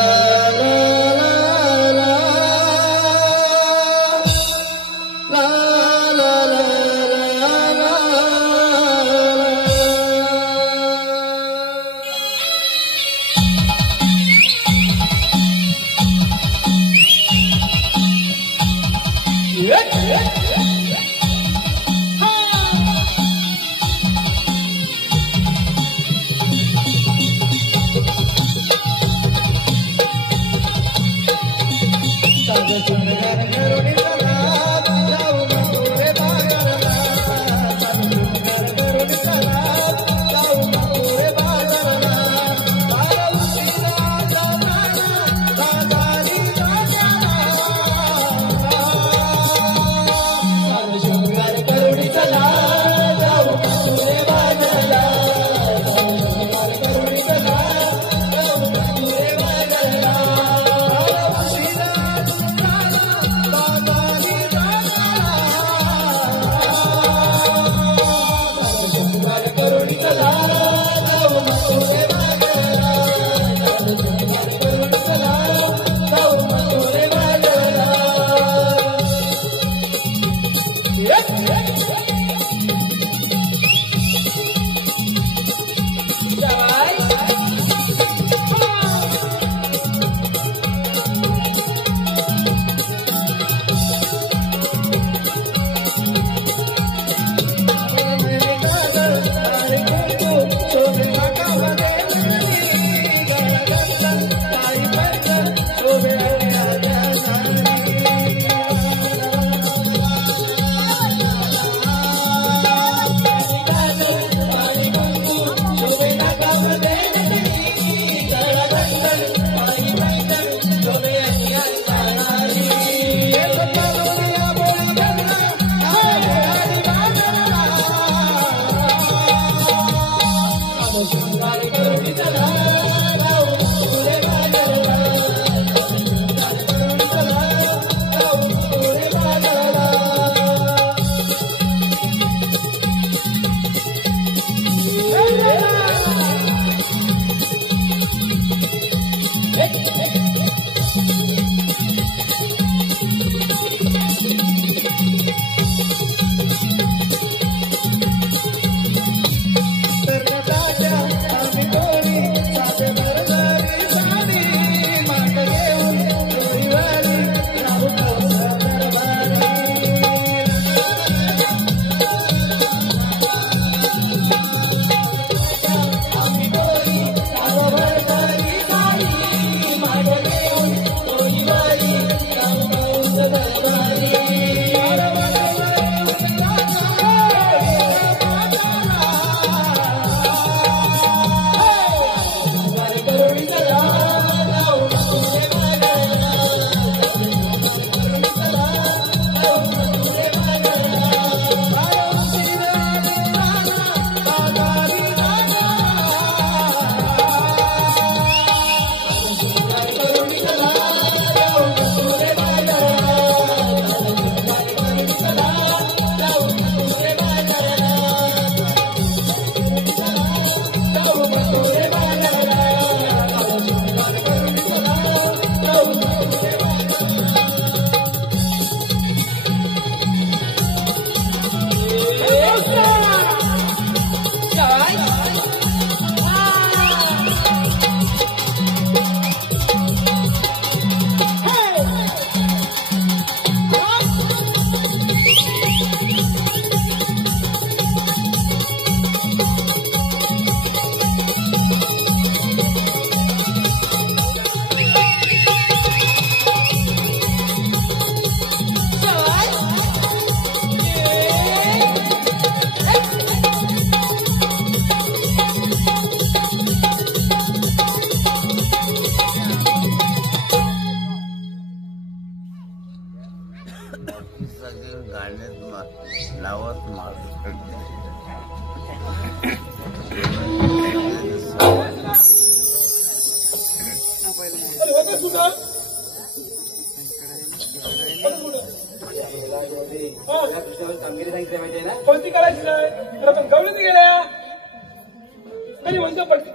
सगळे गाण्यात नावात मार कामगिरी सांगितली माहिती ना. कोणती करायची नाही पण गवळीत गेल्या तरी म्हणतो पडते.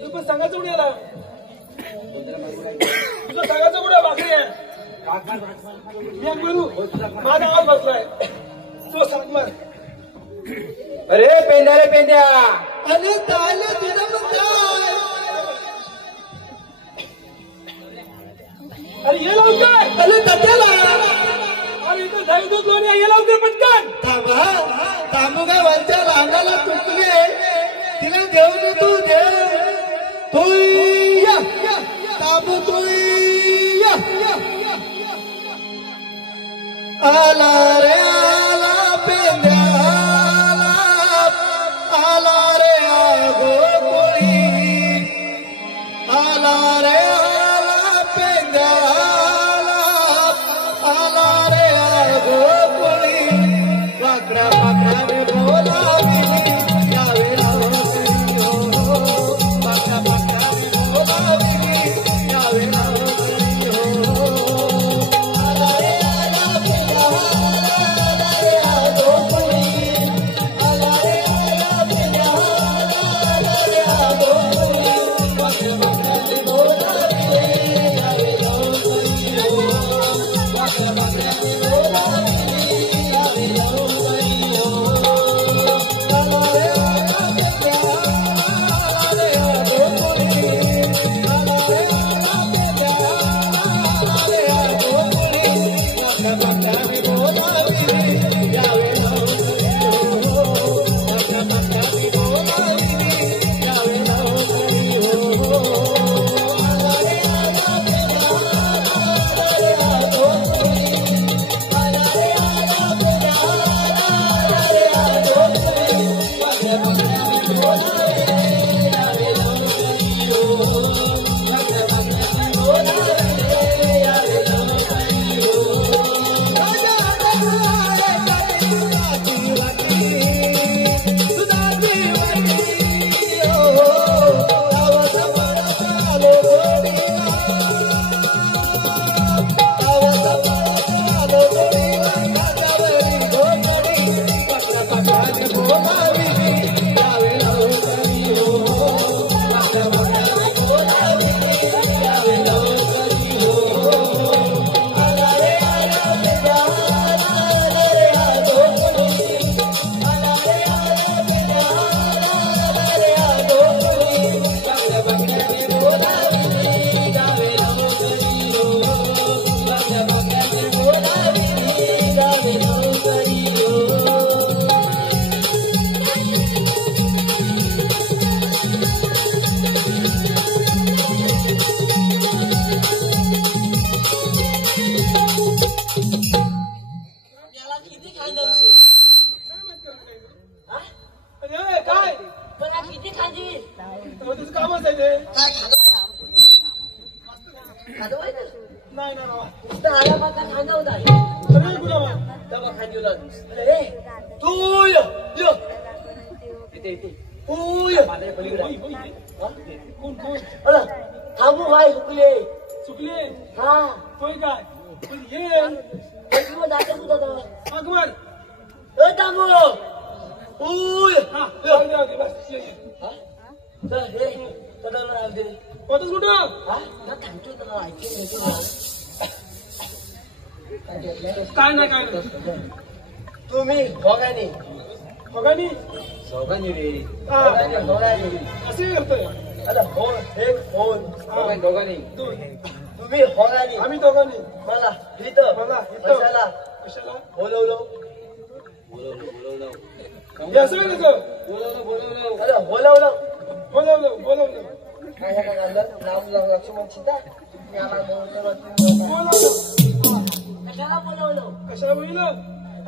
तू पण सांगायचं कुठे याला तुझं सांगायचं कुठे भाकरी आहे. मी बोलू माझा आवाज बसलाय तो सांग मार. अरे पेंद्या रे पेंद्या. अरे ताले तुझं म्हणताय. अरे ये लवकर. अरे कट्याला अरे इथं जाऊ दूध लोणी ये लवकर पटकन. थांबा थांबू काय वरच्या रांगाला तुटले तिला देऊन तू दे तू या ताबू तू या आला रे आला पेंद्या आला रे आगो कोळी आला रे आला पेंद्या आला रे आगो कोळी वाकडा वाकडा रे बोलावी यावे वाकडा वाकडा रे बोलावी यावे आला रे आला पेंद्या आला रे आगो कोळी आला रे आला पेंद्या आला रे आगो कोळी वाकडा वाकडा रे बोलावी यावे वाकडा वाकडा रे बोलावी काय पण किती खाजी तुझं कामच आहे ते. काय खादवायचं नाही ना बाबा. नुसतं आला माता खांदवत आहे. सगळे गुलाम तेव्हा खांदवला रे तू ये तू ये माझ्या पलीकडे कोण कोण अला थांबू भाई हुकले चुकले. हा तोय काय पण ये मग जाते तू दादा अकबर. ए थांबू उय हा जाऊ दे, जाऊ दे, बस ये, ये. चल हे कदर राहते होतच कुठं. हा ना थांबतो तर ऐकून काय नाही काय नाही. तुम्ही भोगानी बघानी दोघांनी रे. भोगानी असे करतोय. आता फोन एक फोन दोघांनी तुम्ही होगानी आम्ही दोघांनी मला इथं मला इथं. कशाला कशाला बोलवलं हे असं काय त्याचं. अरे बोलवलं बोलवलं काय झालं राम लक्ष्मण सीता याला बोलवलं कशाला बोलवलं कशाला बोललं.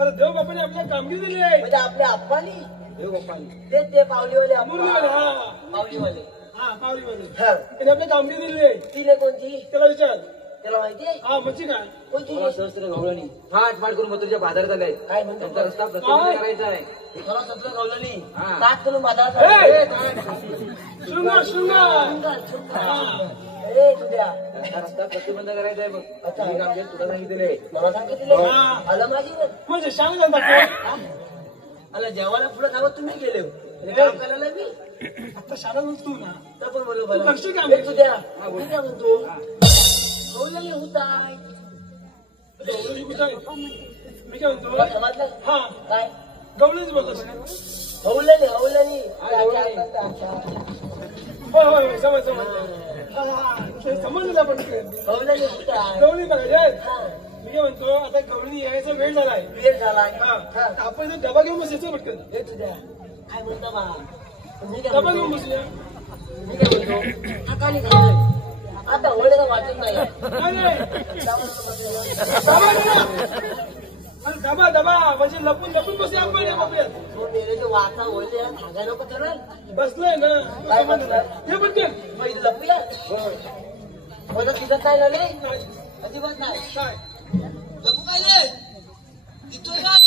अरे देव बापाने आपल्या कामगिरी दिली आहे. म्हणजे आपल्या आप्पानी देव बापाने ते पावलीवाले मुरलीवाले. हा पावलीवाले हा पावलीवाले हा त्याने आपल्या कामगिरी दिली आहे. तिने कोणती त्याला विचार. त्याला माहितीये हा म्हणजे काय कोणती सहस्त्र गवळणी फाट करून मथुरेच्या बाजारात आलाय. काय म्हणतो त्यांचा रस्ता प्रतिबंध करायचा आहे. खरा सत्र गवलनी हा. ताट करून बाजारात ए! आला. शृंगार ए तुझ्या त्यांचा रस्ता प्रतिबंध करायचा आहे बघ. अच्छा. मी काम केलं, तुला सांगितले. मला सांगितले हा. आलं माझी म्हणजे सांग दाखव. आला जेवायला पुढे खावं तुम्ही गेले काम करायला मी आता शाळा तू ना तर पण बोलू तू लक्ष काय बरं तुझ्या मी काय म्हणतो गवलनी होता गवळणी कुठं आहे? मी काय म्हणतो समजलं हा काय गवळणीच बोलतो सगळं. गवलनी होय होय समज ते समजलं आपण गवलनी होता गवळणी बघायचे. मी काय म्हणतो आता गवळणी यायचा वेळ झालाय. वेळ झालाय हा. आपण जर डबा घेऊन बसायचं पटकन. हे तुझ्या काय म्हणता बा मी काय डबा घेऊन म्हणतो बसूया. मी काय म्हणतो थकाली झालं आता होळीला वाटत नाही नाही, नाही. डबा घे ना. अरे डबा म्हणजे लपून बसूया आपण या कोपऱ्यात. तो मेरे जो वाचा होळीला धागा नको करणार बसलोय ना. काय म्हणतात? हे पटकन. मग लपूया मला दिसत नाही ना रे नाही. अजिबात नाही काय लपू काय रे दिसतोय का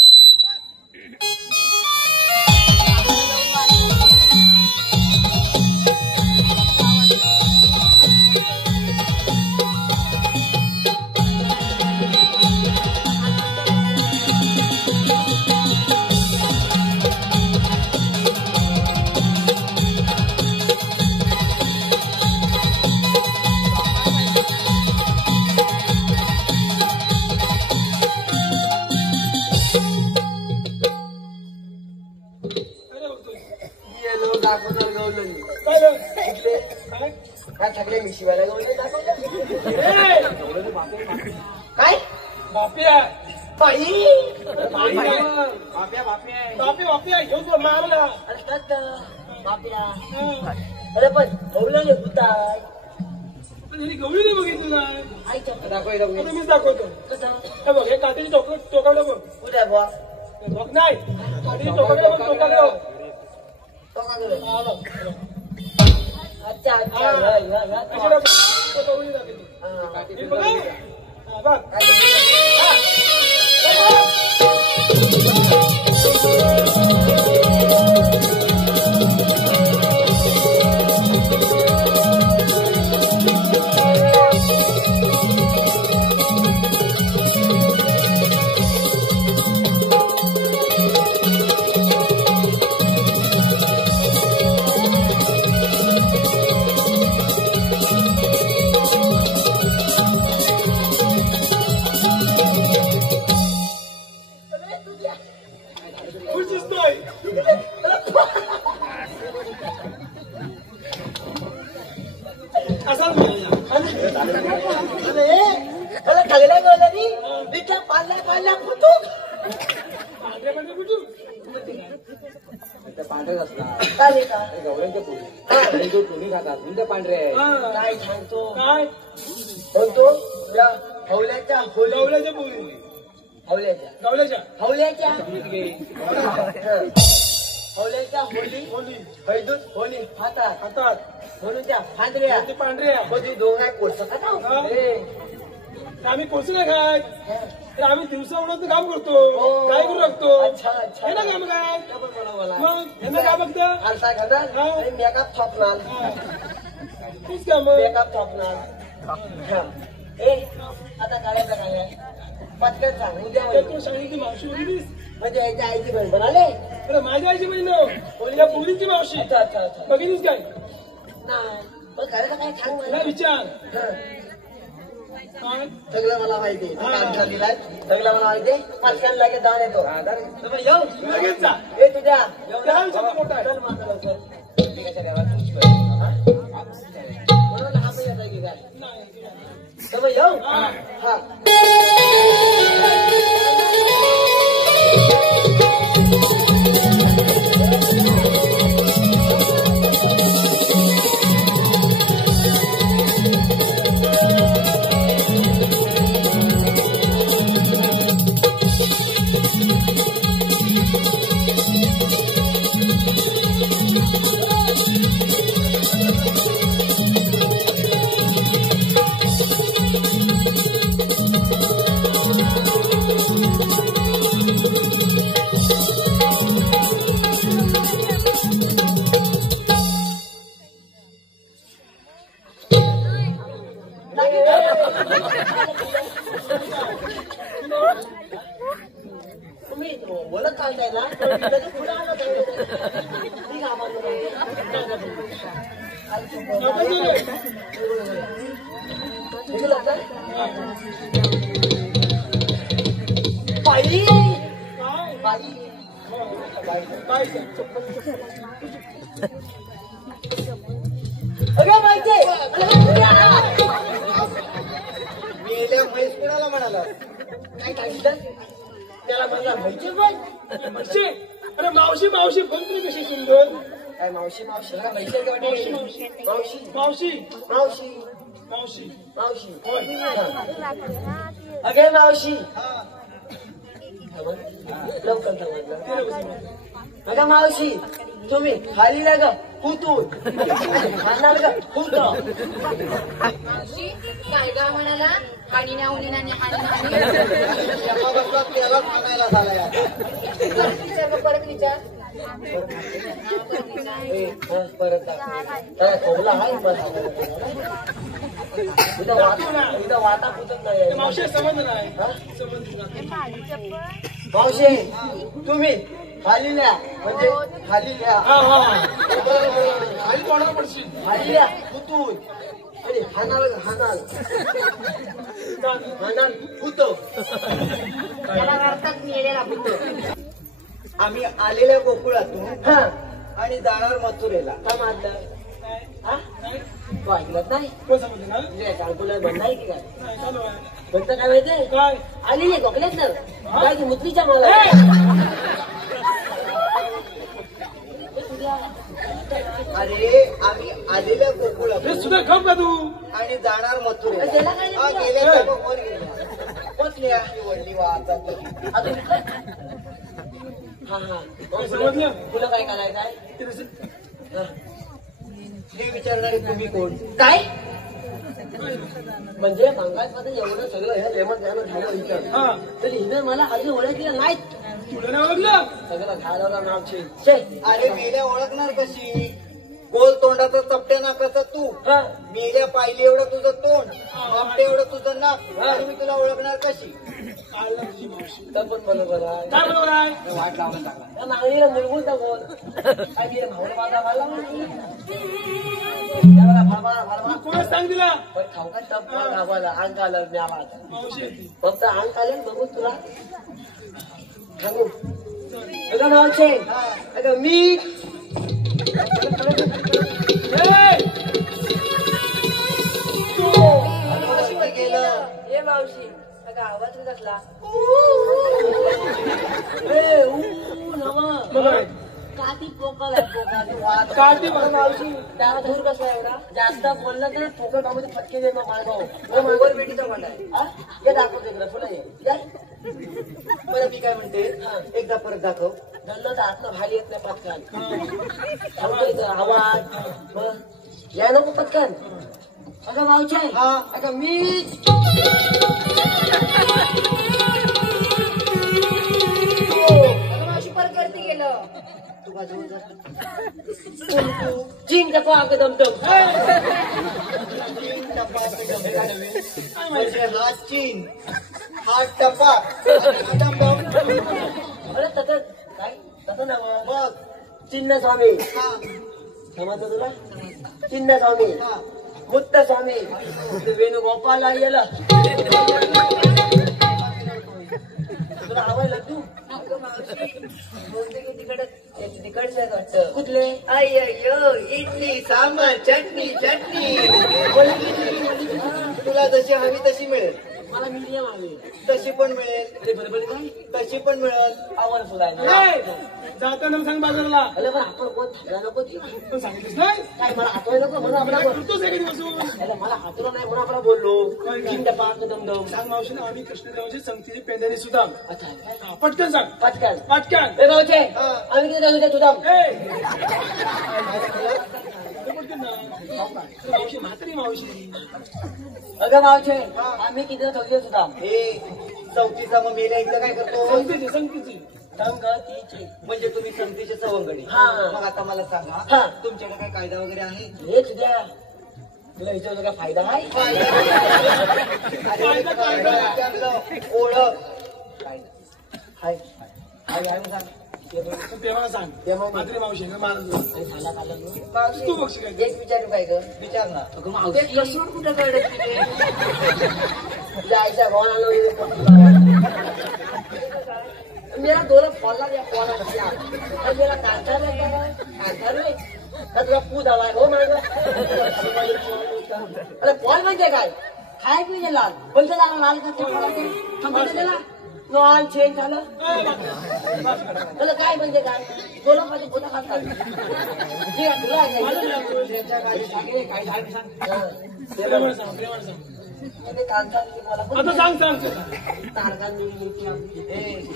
अरे बघतोय. येलो दाखवतो गवलनी काय रे? इथले काय? काय थकले मी शिवायला गवलनी दाखवतो ए! काय बापिया. बाई बापिया घेऊन तुला मारला. अरे तत बापया हा. अरे पण गवलनी होता पण हिने गवळी नाही बघितली नाही. आईच्या आता मीच दाखवतो. कसं हे बघ हे काठीची टोकाकडे बघ. उद्या बुवा हे बघ नाही काठीची टोकाकडे बघ टोकाकडे बघ. तो का गेलो हा, बघ. अच्छा अच्छा हा. हा, हा, हा. अशी दाखव. तो गवळी दाखवतो. हा. हे बघ. हा, बघ. खुर्चीच नाही. असाच मिळाला. अरे मला ठगल्या गवलनी बिट्या पाल्या फुटू पांढऱ्या पांढऱ्या कुठून? पांढरेच असणार. काय का गवळ्यांच्या पोळी जो टोनी खातात म्हणून त्या पांढरे आहे. हा. काय सांगतो काय? म्हणतो या हवल्याच्या होली गवल्याच्या पोळी. हवल्याच्या गवल्याच्या. हवल्याच्या हवल्याच्या होली हैदूत होली हातात हातात. म्हणून त्या फांदऱ्या ते पांढऱ्या. कधी दोघा कोळसा खाता हा. तर आम्ही कोळसे नाही खाय. तर आम्ही दिवसा उडत काम करतो. हो. काय करू लागतो. अच्छा अच्छा हे ना काम काय. मला मग यांना काय बघता. आलता खाणार हा. आणि मेकअप थापणार तेच का मग. मेकअप थापणार ए आता करायचं काय पटकन सांग उद्या तर होईल. तू सांगितली मावशी बघितलीस. म्हणजे याच्या आईची बहीण बनाले अरे माझ्या आईची बहीण नाही. या पोरीची मावशी. अच्छा अच्छा अच्छा बघितलीस काय. नाही पण करायचं काय सांग मला. मला विचार. हं. काय. सगळं मला माहिती हा. काम दिलाय सगळं मला माहिती पटकन लगेच जाऊन येतो तर मग येऊ लगेच जा. ए तुझ्या त्या आयुष्यात मोठा आहे. चल माझं लवकर म्हणून हा पण येतोय की काय तर मग येऊ हा त्याचं पुढं आलं तर. मी घाबरलो नाही. तुझं लग्न? बाई बाई अगं माहिती मेल्या म्हैस कुणाला म्हणाला? काय सांगितलं त्याला म्हणला माहिती पण मावशी अरे मावशी मावशी बघ कशी सुंदर. काय मावशी मावशी का माहिती का वाटे मावशी मावशी मावशी मावशी मावशी होय. अगे मावशी लवकर समजलं. अगं मावशी तुम्ही खाली ना ग हुतून खाणार ग हुत काय गा म्हणाला हानी ना उनी ना हानी तेव्हा बसला त्यालाच म्हणायला झालाय आता. परत विचार परत त्याला खोबला आहे इथं वाटा पुतत नाही मावशी समजलं नाही. हा? समजलं नाही. मावशी तुम्ही खाली न्या म्हणजे खाली न्या हा हा खाली तोंडावर पडशील. खाली न्या हुतून आणि हानाल हानाल हानाल हुत त्याला अर्थात मिळेल आपण आम्ही आलेल्या गोकुळातून हा आणि जाणार मथुरेला. काय मारलं हा तू ऐकलं नाही कोण समजलं ना? म्हणजे कॅल्क्युलर बंद आहे की काय नाही, चालू आहे. बंद काय माहितीये काय आली नाही गोखलेच ना काय ती मुतलीच्या मला अरे आम्ही आलेल्या हे गोकुळातून सुद्धा खप का तू? आणि जाणार मथुरेला. त्याला काय हा, नाही गेल्या तर मग वर गेल्या. पोचल्या ही वडली वाहतात. अजून हा हा काय समजलं? तुला काय करायचं आहे ते रस्ते- हा. हे विचारणारे तुम्ही कोण? काय म्हणजे मंगळामध्ये एवढं सगळं हे लेमन द्यायला झालं विचार हा तरी हिने मला अजून ओळखलं नाहीत तुला नाही ओळखलं? सगळं घालवलं नाव छे अरे मेल्या ओळखणार कशी? गोल तोंडाचा चपट्या नाकाचा तू, हा मेल्या पाहिली एवढं तुझं तोंड, मापटे एवढं तुझं नाक, आणि मी तुला ओळखणार कशी? आलं तुझी मावशी. तर पण बरोबर आहे काय बरोबर आहे? वाट लावून टाकला. त्या मागणीला मुलगून टाकून काय तिने भावना माझा घालला त्याला कोणा सांग दिला? पण खाऊका टप गावाला अंग आलं न्यावा आता मावशी येते. फक्त अंग आले बघू तुला सांगू अगं मावशे अगं मी मावशी गेलं. ये मावशी अगं आवाज कसला बघा. काती पोकळ आहे पोकळ काठी बघ. मावशी त्याला धूर कसा एवढा जास्त बोललं तर पोकळ बाबूचे फटके दे मग माळगाव मागवर बेटीचा वाटा आहे हे दाखवते इकडे पुढे ये बरं मी काय म्हणते, एकदा परत दाखव. धरलं तर आतनं भारी येत नाही पटकन थांबतोय तर आवाज मग या नको पटकन अगं मावशी हा. अगं मी मावशी परत वरती गेलं तू बाजूला जा. चिंग टाको अगं दमदम चीन टपाक म्हणजे हा चीन, हा टपाक, हा डमडम. अरे तसं काय तसं ना मग चिन्ह स्वामी हा समजलं तुला चिन्ह स्वामी हा मुत्त स्वामी ते वेणुगोपाल गेलं तुला आवडलं तू तिकडचे वाटतं कुठले अय्यो इडली सांबार चटणी चटणी. तुला जशी हवी तशी मिळेल, मला मीडियम हवी तशी पण मिळेल, अरे बरोबर काय तशी पण मिळेल. आवड सुद्धा ए, जाताना सांग बाजारला. अरे पण आपण कोण थांबला नको पण सांगितलंस नाही? काय मला आठवायला नको म्हणून आपला काय करतोस एके दिवसून? अरे मला आठवलं नाही म्हणून आपण बोललो चिंग पाक दमदम सांग मावशीने आम्ही कृष्णदेवाची संगतीची पेंढारी सुद्धा. अच्छा काय हा, पटकन सांग. पटकन पटकन. ए भाऊचे हा. आम्ही किती जाऊ तुझा ए, पटकन ना. मावशी म्हातारी मावशी. अगं मावचे आम्ही किती जाऊ तुझा हे चौथीचा मग मेल्या इथं काय करतो? संगतीची. संगतीची म्हणजे तुम्ही संगतीचे सवंगडी. हा. मग आता मला सांगा, हा. तुमच्याकडे काय कायदा वगैरे आहे? हेच द्या तुला हिच्यावर काय फायदा आहे अरे, कायदा विचारलं. ओळख हाय हाय हाय म्हणून सांग तेव्हा सांग तेव्हा मात्र मावशी मला झाला खाल्लं तू बघशी काय एक विचारू काय ग विचार ना. अगं ते मावशी कसून कुठं कळलं तुझ्या आईच्या भावाला मेरा दोन फॉलला द्या फॉला मेरा कांठार नाही तुला पूत आलाय हो माझ अरे फॉल म्हणजे काय खाय की म्हणजे लाल कोणतं लाल लाल का फॉला लाल चेंज झालं त्याला काय म्हणजे काय दोन माझे पोता खातात तुला प्रेमाने सांग आता सांग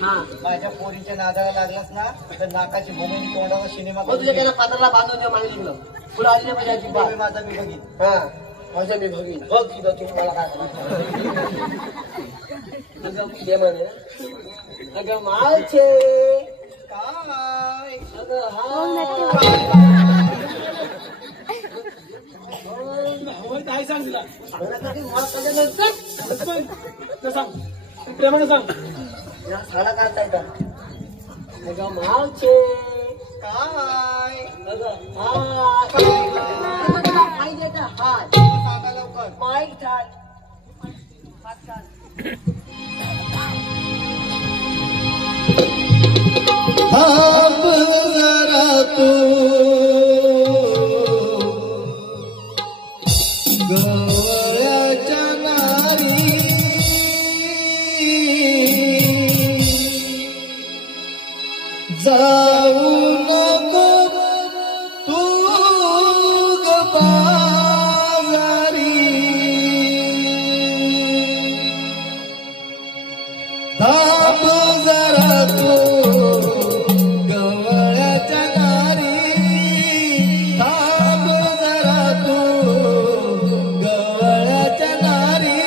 हा माझ्या पोरीच्या नादाला लागलास ना तर नाकाची भूमी तोंडावर सिनेमा मग तुझ्या त्याला पात्राला बांधून देऊ मागितलं तुला आली म्हणजे अजिबात माझा मी बघित. हा माझ्या मी बघीन बघ तिथं तुम्ही मला काय अगं ते म्हणे अगं मालचे काय अगं हा काय सांग तिला सांगण्यासाठी मला सगळ्यांना सांग प्रेमाने सांग साडा काढता येतात अगं मालचे काय अगं हा पाहिजे का हात सांगा लवकर. माईक ठाण थांब जरा तू गवळ्याच्या नारी जाऊ नको तू ग बाजारी थांब जरा तू गवळ्याच्या नारी थांब जरा तू गवळ्याच्या नारी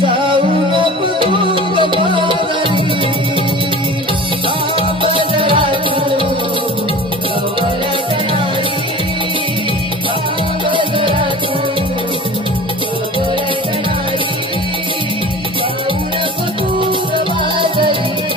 जाऊ नको तू ग बाजारी थांब जरा तू गवळ्याच्या नारी थांब जरा तू गवळ्याच्या नारी जाऊ नको तू ग बाजारी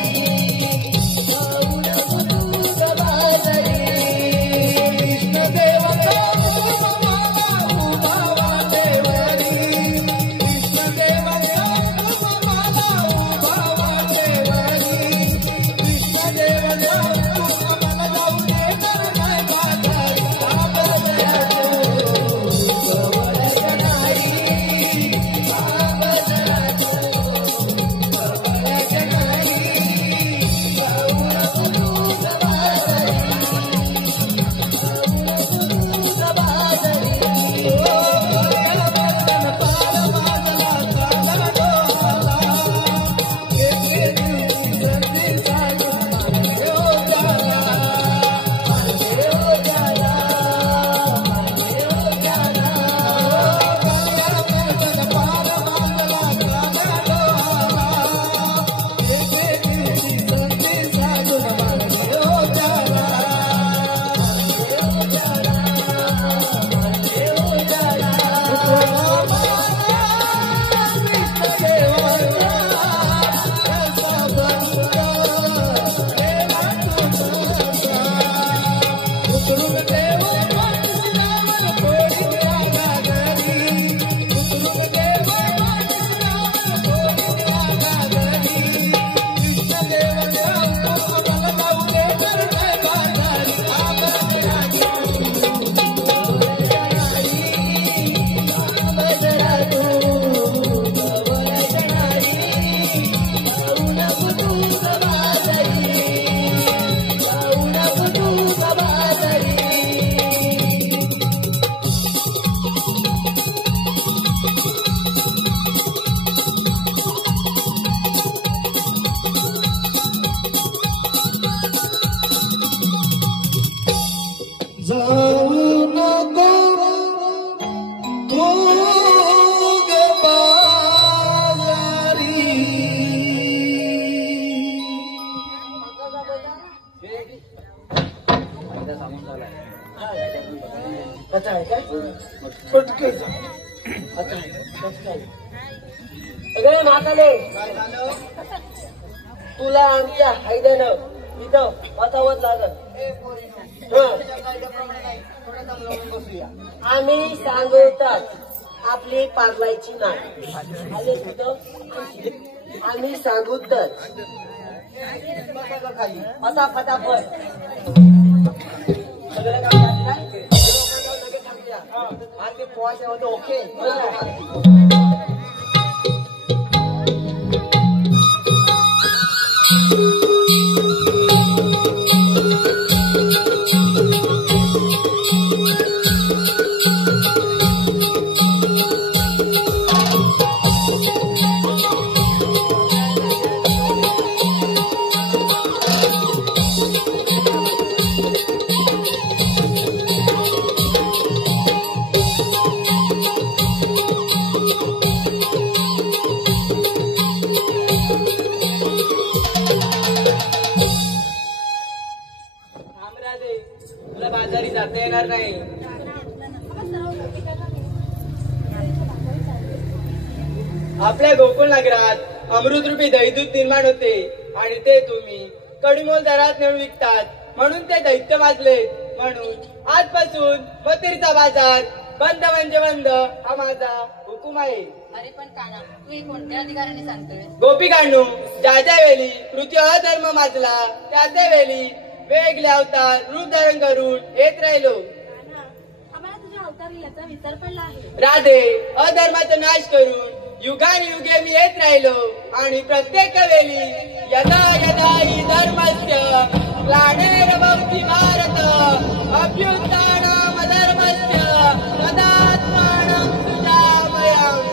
जाऊ नको तू ग बाजारी आता आहे काय पटकन आता आहे कसं काय अगं म्हाताले काय झालं? तुला आमच्या हायद्यानं इथं वातावरण लागत आम्ही सांगतात आपली पारवायची नाही आले तुझं आम्ही सांगूतच आता फटाफट सगळं काम आणि ते पोहायचं होतं ओके तुला बाजारी जाता येणार नाही आपल्या गोकुळ नगरात अमृतरूपी दहीदूत निर्माण होते आणि ते तुम्ही कडिमोल दरात नेऊन विकतात म्हणून ते दैत्य वाजले म्हणून आजपासून मतिरीचा बाजार बंद म्हणजे बंद हा माझा हुकूम आहे. अरे पण काना तू हे कोणत्या अधिकाराने सांगतोय? गोपिकांनो ज्या ज्या वेळी पृथ्वी अधर्म माजला त्या त्या वेळी वेगळे अवतार रूप धारण करून येत राहिलो. आम्हाला तुझ्या अवतारीचा विचार पडला आहे. राधे अधर्माचा नाश करून युगानुयुगे मी येत राहिलो आणि प्रत्येक वेळी यदा यदा हि धर्मस्य ग्लानिर्भवति भारत अभ्युत्थानम् अधर्मस्य तदात्मानं सृजाम्यहम्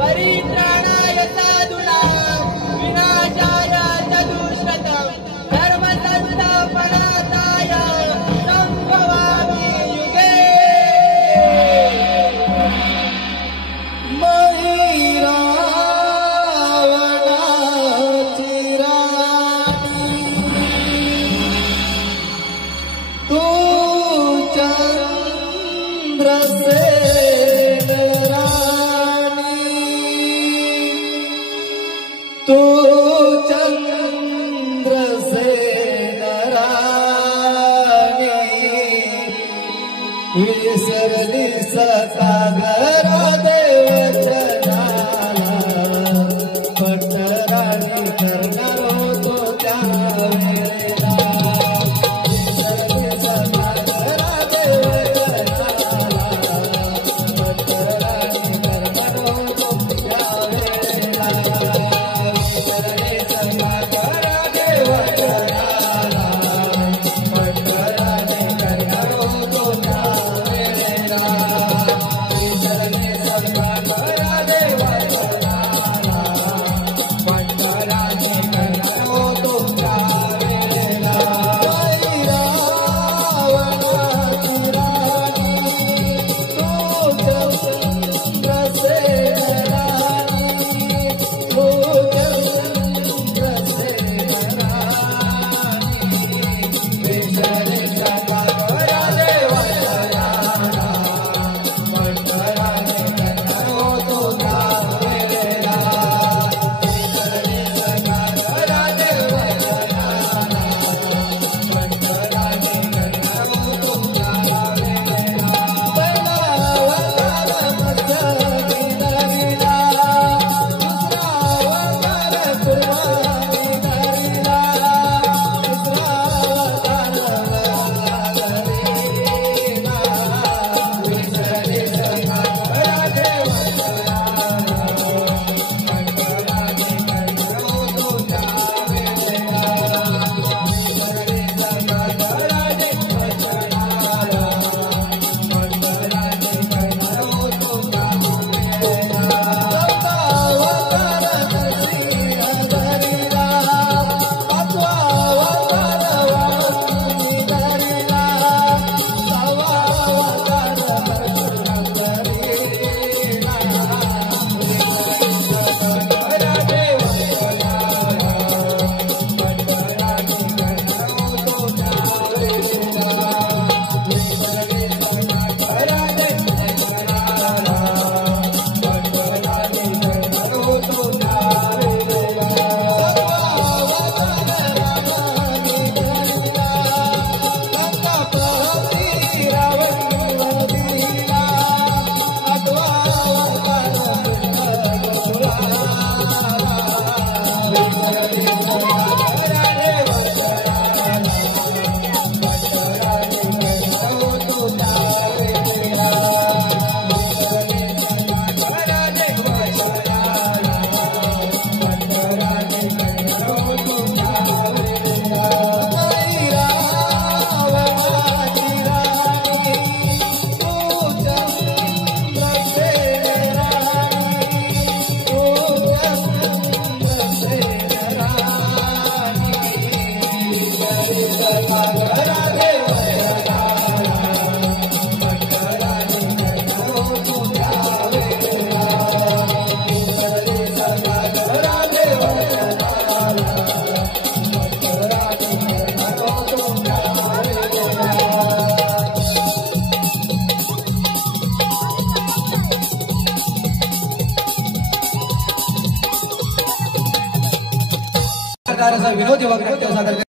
परित्राणाय साधूनां विनाशाय च दुष्कृतम् धर्मसंस्थापनार्थाय संभवामि युगे. विसरली सतागरा देवचनाला पटराणी करणार होतो त्यावेळेला विसरली सतागरा देवचनाला पटराणी करणार होतो त्यावेळेला विसरली सतागरा देवचनाला पटराणी करणार होतो त्यावेळेला विनोदी वक्तव्य सादर